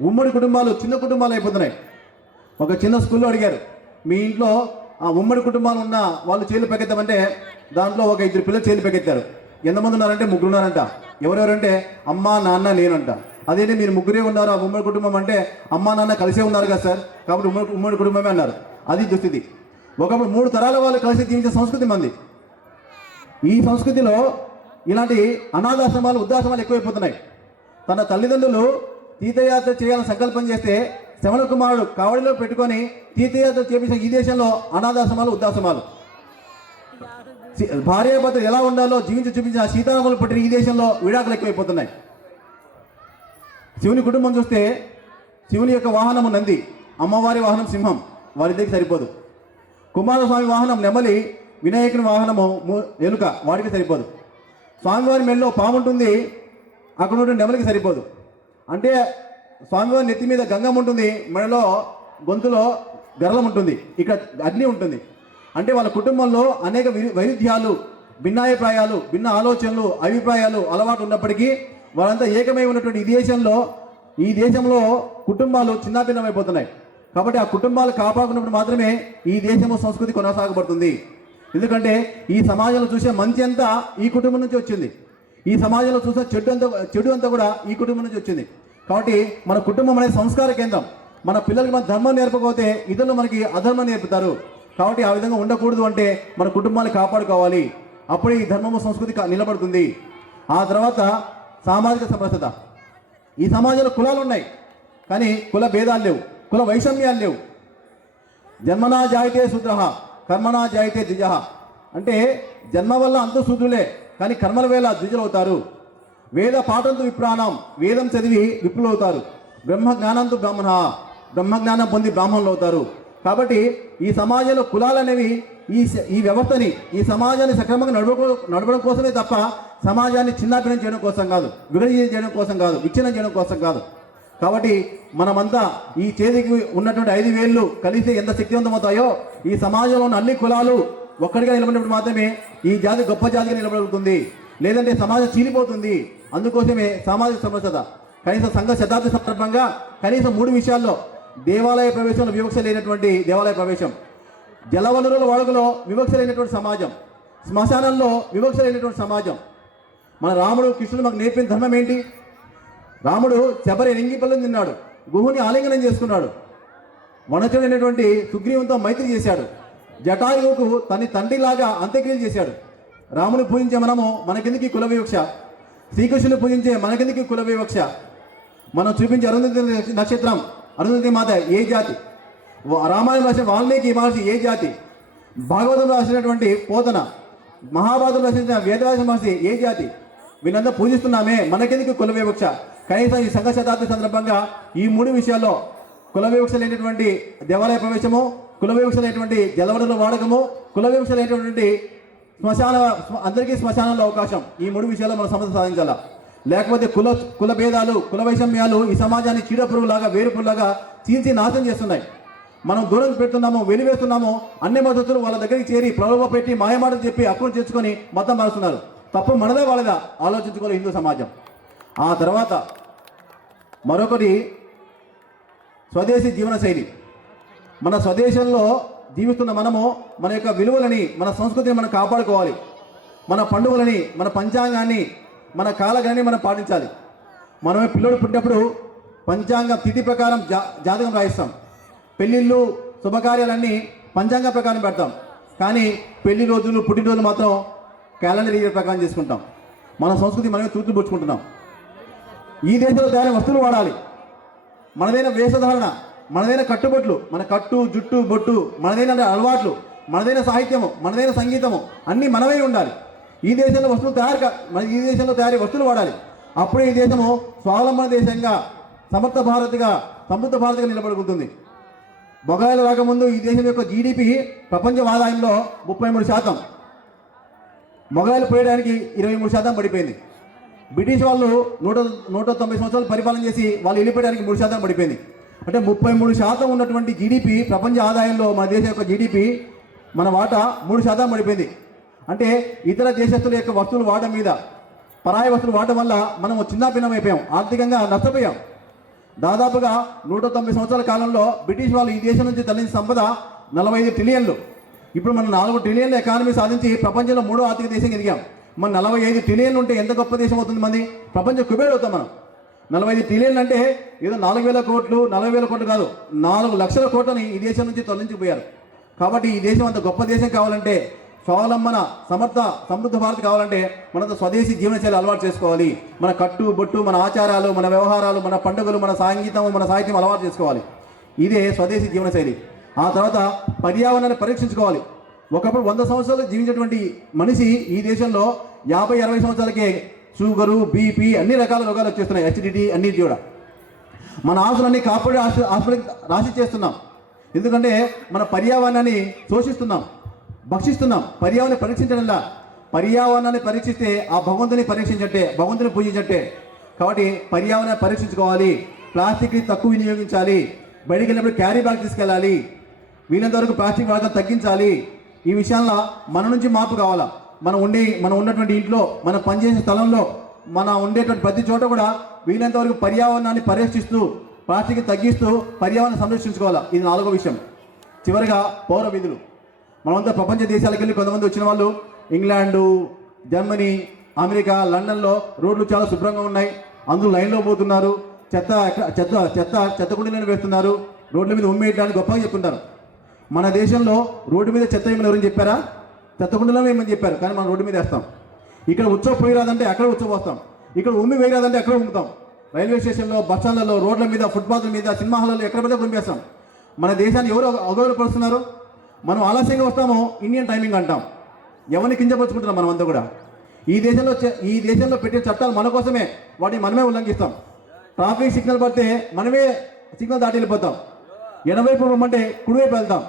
ఉమ్మడి కుటుంబాలు చిన్న కుటుంబాలు అయిపోతున్నాయి. ఒక చిన్న స్కూల్లో అడిగారు, మీ ఇంట్లో ఆ ఉమ్మడి కుటుంబాలు ఉన్న వాళ్ళు చేతులు పెకెత్తామంటే దాంట్లో ఒక 2 పిల్లలు చేతులు పెకెత్తారు. ఎంతమంది ఉన్నారంటే 3 ఉన్నారంట. ఎవరెవరంటే అమ్మ, నాన్న, నేనంట. అదేంటి మీరు 3 ఉన్నారు ఆ ఉమ్మడి కుటుంబం అంటే, అమ్మ నాన్న కలిసే ఉన్నారు కదా సార్, కాబట్టి ఉమ్మడి కుటుంబమే అన్నారు. అది దుస్థితి. ఒకప్పుడు 3 తరాల వాళ్ళు కలిసి జీవించే సంస్కృతి మంది. ఈ సంస్కృతిలో ఇలాంటి అనాథాశ్రమాలు, వృద్ధాశ్రమాలు ఎక్కువైపోతున్నాయి. తన తల్లిదండ్రులు తీర్థయాత్ర చేయాలని సంకల్పం చేస్తే శ్రవణ కుమారుడు కావడిలో పెట్టుకొని తీర్థయాత్ర చేపించిన ఈ దేశంలో అనాథాశ్రమాలు, వృద్ధాశ్రమాలు. భార్యాభర్తలు ఎలా ఉండాలో జీవించి చూపించిన సీతారాములు పట్టిన ఈ దేశంలో విడాకులు ఎక్కువైపోతున్నాయి. శివుని కుటుంబం చూస్తే శివుని యొక్క వాహనము నంది, అమ్మవారి వాహనం సింహం, వారిద్దరికి సరిపోదు. కుమారస్వామి వాహనం నెమలి, వినాయకుని వాహనము ఎలుక, వాడికి సరిపోదు. స్వామివారి మెడలో పాము ఉంటుంది, అక్కడ ఉంటే నెమలికి సరిపోదు. అంటే స్వామివారి నెత్తి మీద గంగం ఉంటుంది, మెడలో గొంతులో గరళం ఉంటుంది, ఇక్కడ అగ్ని ఉంటుంది. అంటే వాళ్ళ కుటుంబంలో అనేక వైరుధ్యాలు, భిన్నాభిప్రాయాలు, భిన్న ఆలోచనలు, అభిప్రాయాలు, అలవాటు ఉన్నప్పటికీ వాళ్ళంతా ఏకమై ఉన్నటువంటి ఈ దేశంలో కుటుంబాలు చిన్నాభిన్నమైపోతున్నాయి. కాబట్టి ఆ కుటుంబాలు కాపాడుకున్నప్పుడు మాత్రమే ఈ దేశము సంస్కృతి కొనసాగబడుతుంది. ఎందుకంటే ఈ సమాజంలో చూసే మంచి అంతా ఈ కుటుంబం నుంచి వచ్చింది, ఈ సమాజంలో చూసే చెడు అంతా కూడా ఈ కుటుంబం నుంచి వచ్చింది. కాబట్టి మన కుటుంబం అనేది సంస్కార కేంద్రం. మన పిల్లలకి మన ధర్మం నేర్పకపోతే ఇతరులు మనకి అధర్మం నేర్పుతారు. కాబట్టి ఆ విధంగా ఉండకూడదు. అంటే మన కుటుంబాన్ని కాపాడుకోవాలి, అప్పుడే ఈ ధర్మము సంస్కృతి నిలబడుతుంది. ఆ తర్వాత సామాజిక సమరసత. ఈ సమాజంలో కులాలు ఉన్నాయి, కానీ కుల భేదాలు లేవు, కుల వైషమ్యాలు లేవు. జన్మనా జాయితే శూద్ర, కర్మనా జాయితే ద్విజ. అంటే జన్మ వల్ల అంత శూద్రులే, కానీ కర్మల వేళ ద్విజులు అవుతారు. వేద పాఠంతో విప్రాణం, వేదం చదివి విప్రులు అవుతారు. బ్రహ్మ జ్ఞానంతో బ్రాహ్మణ, బ్రహ్మజ్ఞానం పొంది బ్రాహ్మణులు అవుతారు. కాబట్టి ఈ సమాజంలో కులాలు అనేవి ఈ వ్యవస్థని, ఈ సమాజాన్ని సక్రమంగా నడవడం కోసమే తప్ప సమాజాన్ని చిన్నాభిన్నం చేయడం కోసం కాదు, విభజన చేయడం కోసం కాదు, విచ్ఛిన్నం చేయడం కోసం కాదు. కాబట్టి మనమంతా ఈ చేతికి ఉన్నటువంటి 5 వేళ్ళు కలిసి ఎంత శక్తివంతమవుతాయో ఈ సమాజంలో ఉన్న అన్ని కులాలు ఒక్కడిగా నిలబడినప్పుడు మాత్రమే ఈ జాతి గొప్ప జాతిగా నిలబడుతుంది. లేదంటే సమాజం చీలిపోతుంది. అందుకోసమే సామాజిక సమరసత. కనీసం సంఘ శతాబ్ది సందర్భంగా కనీసం 3 విషయాల్లో దేవాలయ ప్రవేశంలో వివక్ష లేనటువంటి దేవాలయ ప్రవేశం, జలవనరుల వాడుకలో వివక్ష లేనటువంటి సమాజం, శ్మశానంలో వివక్ష లేనటువంటి సమాజం. మన రాముడు, కృష్ణుడు మాకు నేర్పిన ధర్మం ఏంటి? రాముడు శబరి ఎంగిపల్లని తిన్నాడు, గుహుని ఆలింగనం చేసుకున్నాడు, వనచుడైనటువంటి సుగ్రీవునితో మైత్రి చేశాడు, జటాయువుకు తన తండ్రిలాగా అంత్యక్రియలు చేశాడు. రాముని పూజించే మనము మనకెందుకు కుల వివక్ష? శ్రీకృష్ణుని పూజించే మనకెందుకు కుల వివక్ష? మనం చూపించే అరుంధతి నక్షత్రం అరుంధతి మాత ఏ జాతి, రామాయణం రాసిన వాల్మీకి మహర్షి ఏ జాతి, భాగవతం రాసినటువంటి పోతన, మహాభారతం రాసిన వేదవ్యాస మహర్షి ఏ జాతి, వీళ్ళందరూ పూజిస్తున్నామే, మనకెందుకు కుల వివక్ష? కనీసం ఈ సంఘ శతాబ్ది సందర్భంగా ఈ 3 విషయాల్లో కుల వివక్ష లేనటువంటి దేవాలయ ప్రవేశము, కుల వివక్ష లేనటువంటి జలవనరుల వాడకము, కుల వివక్ష లేనటువంటి అందరికీ శ్మశానంలో అవకాశం, ఈ 3 విషయాల్లో మనం సమస్య సాధించాలా. లేకపోతే కుల భేదాలు, కుల వైషమ్యాలు ఈ సమాజాన్ని చీడపురుగులాగా వేరుపురులాగా చీల్చి నాశనం చేస్తున్నాయి. మనం దూరం పెడుతున్నాము, వెలివేస్తున్నాము. అన్ని మద్దతులు వాళ్ళ దగ్గరికి చేరి ప్రలోభ పెట్టి మాయమాటలు చెప్పి అక్కును చేర్చుకొని మతం మారుస్తున్నారు. తప్పు మనదే వాళ్ళదా ఆలోచించుకోవాలి హిందూ సమాజం. ఆ తర్వాత మరొకటి స్వదేశీ జీవనశైలి. మన స్వదేశంలో జీవిస్తున్న మనము మన యొక్క విలువలని, మన సంస్కృతిని మనం కాపాడుకోవాలి. మన పండుగలని, మన పంచాంగాన్ని, మన కాలగణని మనం పాటించాలి. మనమే పిల్లడు పుట్టినప్పుడు పంచాంగం తిథి ప్రకారం జాతకం రాయిస్తాం. పెళ్ళిళ్ళు శుభకార్యాలన్నీ పంచాంగం ప్రకారం పెడతాం. కానీ పెళ్లి రోజులు, పుట్టినరోజులు మాత్రం క్యాలెండర్ ఇయర్ ప్రకారం చేసుకుంటాం. మన సంస్కృతి మనమే తూర్చిపుచ్చుకుంటున్నాం. ఈ దేశంలో తయారైన వస్తువులు వాడాలి. మనదైన వేషధారణ, మనదైన కట్టుబొట్లు, మన కట్టు జుట్టు బొట్టు, మనదైన అలవాట్లు, మనదైన సాహిత్యము, మనదైన సంగీతము అన్నీ మనమే ఉండాలి. ఈ దేశంలో వస్తువులు ఈ దేశంలో తయారీ వస్తువులు వాడాలి. అప్పుడే ఈ దేశము స్వావలంబన దేశంగా, సమర్థ భారత్గా, సమృద్ధ భారత్గా నిలబడుకుంటుంది. మొఘలాయలు రాకముందు ఈ దేశం యొక్క జీడిపి ప్రపంచ ఆదాయంలో 33%. మొఘలాయలు పోయడానికి 23% పడిపోయింది. బ్రిటిష్ వాళ్ళు 190 సంవత్సరాలు పరిపాలన చేసి వాళ్ళు వెళ్ళిపోయడానికి 3% పడిపోయింది. అంటే 33% ఉన్నటువంటి జీడిపి, ప్రపంచ ఆదాయంలో మన దేశం యొక్క జీడిపి మన వాటా 3% పడిపోయింది. అంటే ఇతర దేశస్తుల యొక్క వస్తువులు వాడడం మీద, పరాయి వస్తువులు వాడడం వల్ల మనం చిన్నాభిన్నం అయిపోయాం, ఆర్థికంగా నష్టపోయాం. దాదాపుగా 190 సంవత్సరాల కాలంలో బ్రిటిష్ వాళ్ళు ఈ దేశం నుంచి తరలించిన సంపద 45 ట్రిలియన్లు. ఇప్పుడు మనం 4 ట్రిలియన్ల ఎకానమీ సాధించి ప్రపంచంలో 3వ ఆర్థిక దేశం ఎదిగాం. మన 45 ట్రిలియన్లు ఉంటే ఎంత గొప్ప దేశం అవుతుంది మంది? ప్రపంచ కుబేరుడు అవుతాం మనం. 45 ట్రిలియన్లు అంటే ఏదో 4,000 కోట్లు 40,000 కోట్లు కాదు, 4 లక్షల కోట్లని ఈ దేశం నుంచి తొలగించిపోయారు. కాబట్టి ఈ దేశం అంత గొప్ప దేశం కావాలంటే, స్వావలంబన సమృద్ధ భారత్ కావాలంటే మనతో స్వదేశీ జీవనశైలి అలవాటు చేసుకోవాలి. మన కట్టు బొట్టు, మన ఆచారాలు, మన వ్యవహారాలు, మన పండుగలు, మన సంగీతం, మన సాహిత్యం అలవాటు చేసుకోవాలి. ఇదే స్వదేశీ జీవనశైలి. ఆ తర్వాత పర్యావరణాన్ని పరీక్షించుకోవాలి. ఒకప్పుడు 100 సంవత్సరాలు జీవించేటువంటి మనిషి ఈ దేశంలో 50-60 సంవత్సరాలకే షుగరు, బీపీ అన్ని రకాల రోగాలు వచ్చేస్తున్నాయి, అసిడిటీ అన్ని కూడా. మన ఆస్తులన్నీ కాపాడి ఆస్తులకి రాసి చేస్తున్నాం. ఎందుకంటే మన పర్యావరణాన్ని శోషిస్తున్నాం, భక్షిస్తున్నాం. పర్యావరణాన్ని పరీక్షించడంలా, పర్యావరణాన్ని పరీక్షిస్తే ఆ భగవంతుని పరీక్షించట్టే, భగవంతుని పూజించట్టే. కాబట్టి పర్యావరణాన్ని పరీక్షించుకోవాలి. ప్లాస్టిక్ని తక్కువ వినియోగించాలి. బయటికి వెళ్ళినప్పుడు క్యారీ బ్యాగ్ తీసుకెళ్ళాలి. వీలంత వరకు ప్లాస్టిక్ వాడకం తగ్గించాలి. ఈ విషయాల్లో మన నుంచి మార్పు కావాలా. మనం ఉన్నటువంటి ఇంట్లో, మనం పనిచేసే స్థలంలో, మనం ఉండేటువంటి ప్రతి చోట కూడా వీలంత వరకు పర్యావరణాన్ని పరిరక్షిస్తూ, ప్లాస్టిక్ తగ్గిస్తూ పర్యావరణాన్ని సంరక్షించుకోవాలా. ఇది 4వ విషయం. చివరిగా పౌర విధులు. మనమంతా ప్రపంచ దేశాలకు వెళ్ళి కొంతమంది వచ్చిన వాళ్ళు ఇంగ్లాండు, జర్మనీ, అమెరికా, లండన్లో రోడ్లు చాలా శుభ్రంగా ఉన్నాయి, అందరూ లైన్లో పోతున్నారు, చెత్త కుండీలను వేస్తున్నారు, రోడ్ల మీద ఉమ్మేయడానికి గొప్పగా చెప్తుంటారు. మన దేశంలో రోడ్డు మీద చెత్త వేయమని ఎవరైనా చెప్పారా? చెత్త కుండీలో వేయమని చెప్పారు, కానీ మనం రోడ్డు మీద వేస్తాం. ఇక్కడ ఉత్సవ పోయి రాదంటే అక్కడ ఉత్సవ వస్తాం, ఇక్కడ ఉమ్మి వేయరాదంటే అక్కడ ఉమ్ముతాం. రైల్వే స్టేషన్లో, బస్ స్టాండ్లలో, రోడ్ల మీద, ఫుట్పాత్ల మీద, సినిమా హాల్లో ఎక్కడ పడితే ఉమ్మేస్తాం. మన దేశాన్ని ఎవరు అగౌరవపరుస్తున్నారు? మనం ఆలస్యంగా వస్తామో ఇండియన్ టైమింగ్ అంటాం. ఎవరిని కించపరుచుకుంటున్నాం మనం అంతా కూడా. ఈ దేశంలో పెట్టే చట్టాలు మన కోసమే, వాటిని మనమే ఉల్లంఘిస్తాం. ట్రాఫిక్ సిగ్నల్ పడితే మనమే సిగ్నల్ దాటి వెళ్ళిపోతాం. ఎడమవైపు పొమ్మంటే కుడివైపు వెళ్తాం.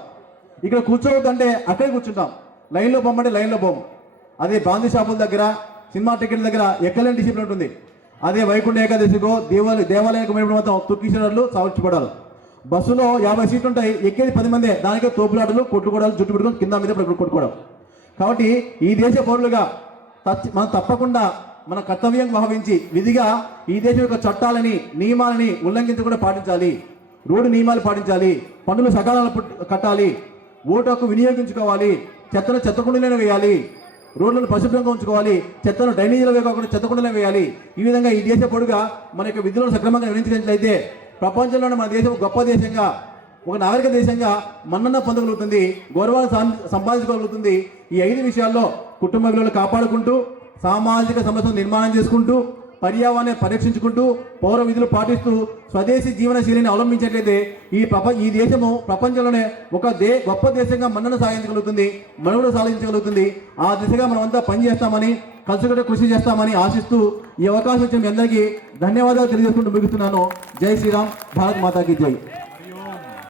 ఇక్కడ కూర్చోవద్దంటే అక్కడే కూర్చుంటాం. లైన్లో పొమ్మంటే లైన్లో పోము. అదే బాందీ షాపుల దగ్గర, సినిమా టికెట్ల దగ్గర ఎక్కలేని డిసిప్లిన్ ఉంటుంది. అదే వైకుంఠ ఏకాదశికో దేవాలయానికి మొత్తం తుక్కిషడర్లు సావించబడాలి. బస్సులో 50 సీట్లు ఉంటాయి, ఎక్కేది 10 మందే. దానికే తోపులాటలు, కొట్టుకోవడాలు, జుట్టు పెట్టుకొని కింద మీద కొట్టుకోవడం. కాబట్టి ఈ దేశ పౌరులుగా మనం తప్పకుండా మన కర్తవ్యం భావించి విధిగా ఈ దేశం యొక్క చట్టాలని, నియమాలని ఉల్లంఘించకుండా పాటించాలి. రోడ్డు నియమాలు పాటించాలి. పన్నులు సకాలంలో కట్టాలి. ఓటు హక్కు వినియోగించుకోవాలి. చెత్తను చెత్తకుండీలోనే వేయాలి. రోడ్లను పరిశుభ్రంగా ఉంచుకోవాలి. చెత్తను డ్రైనేజీలో వేయకుండా చెత్తకుండీలో వేయాలి. ఈ విధంగా ఈ దేశ పొడుగా మన యొక్క విధులను సక్రమంగా నిర్వహించినట్లయితే ప్రపంచంలోనే మన దేశం గొప్ప దేశంగా, ఒక నాగరిక దేశంగా మన్నన పొందగలుగుతుంది, గౌరవాన్ని సంపాదించుకోగలుగుతుంది. ఈ 5 విషయాల్లో కుటుంబ విలువలు కాపాడుకుంటూ, సామాజిక సమస్యలు నిర్మాణం చేసుకుంటూ, పర్యావరణాన్ని పరీక్షించుకుంటూ పౌర విధులు పాటిస్తూ స్వదేశీ జీవన శైలిని అవలంబించినట్లయితే ఈ దేశము ప్రపంచంలోనే గొప్ప దేశంగా మన్నన సాధించగలుగుతుంది, మనుగడ సాధించగలుగుతుంది. ఆ దిశగా మనం అంతా పనిచేస్తామని, కలిసికట్టుగా కృషి చేస్తామని ఆశిస్తూ ఈ అవకాశం ఇచ్చిన మీ అందరికీ ధన్యవాదాలు తెలియజేసుకుంటూ ముగిస్తున్నాను. జై శ్రీరామ్, భారత్ మాతాకి జై.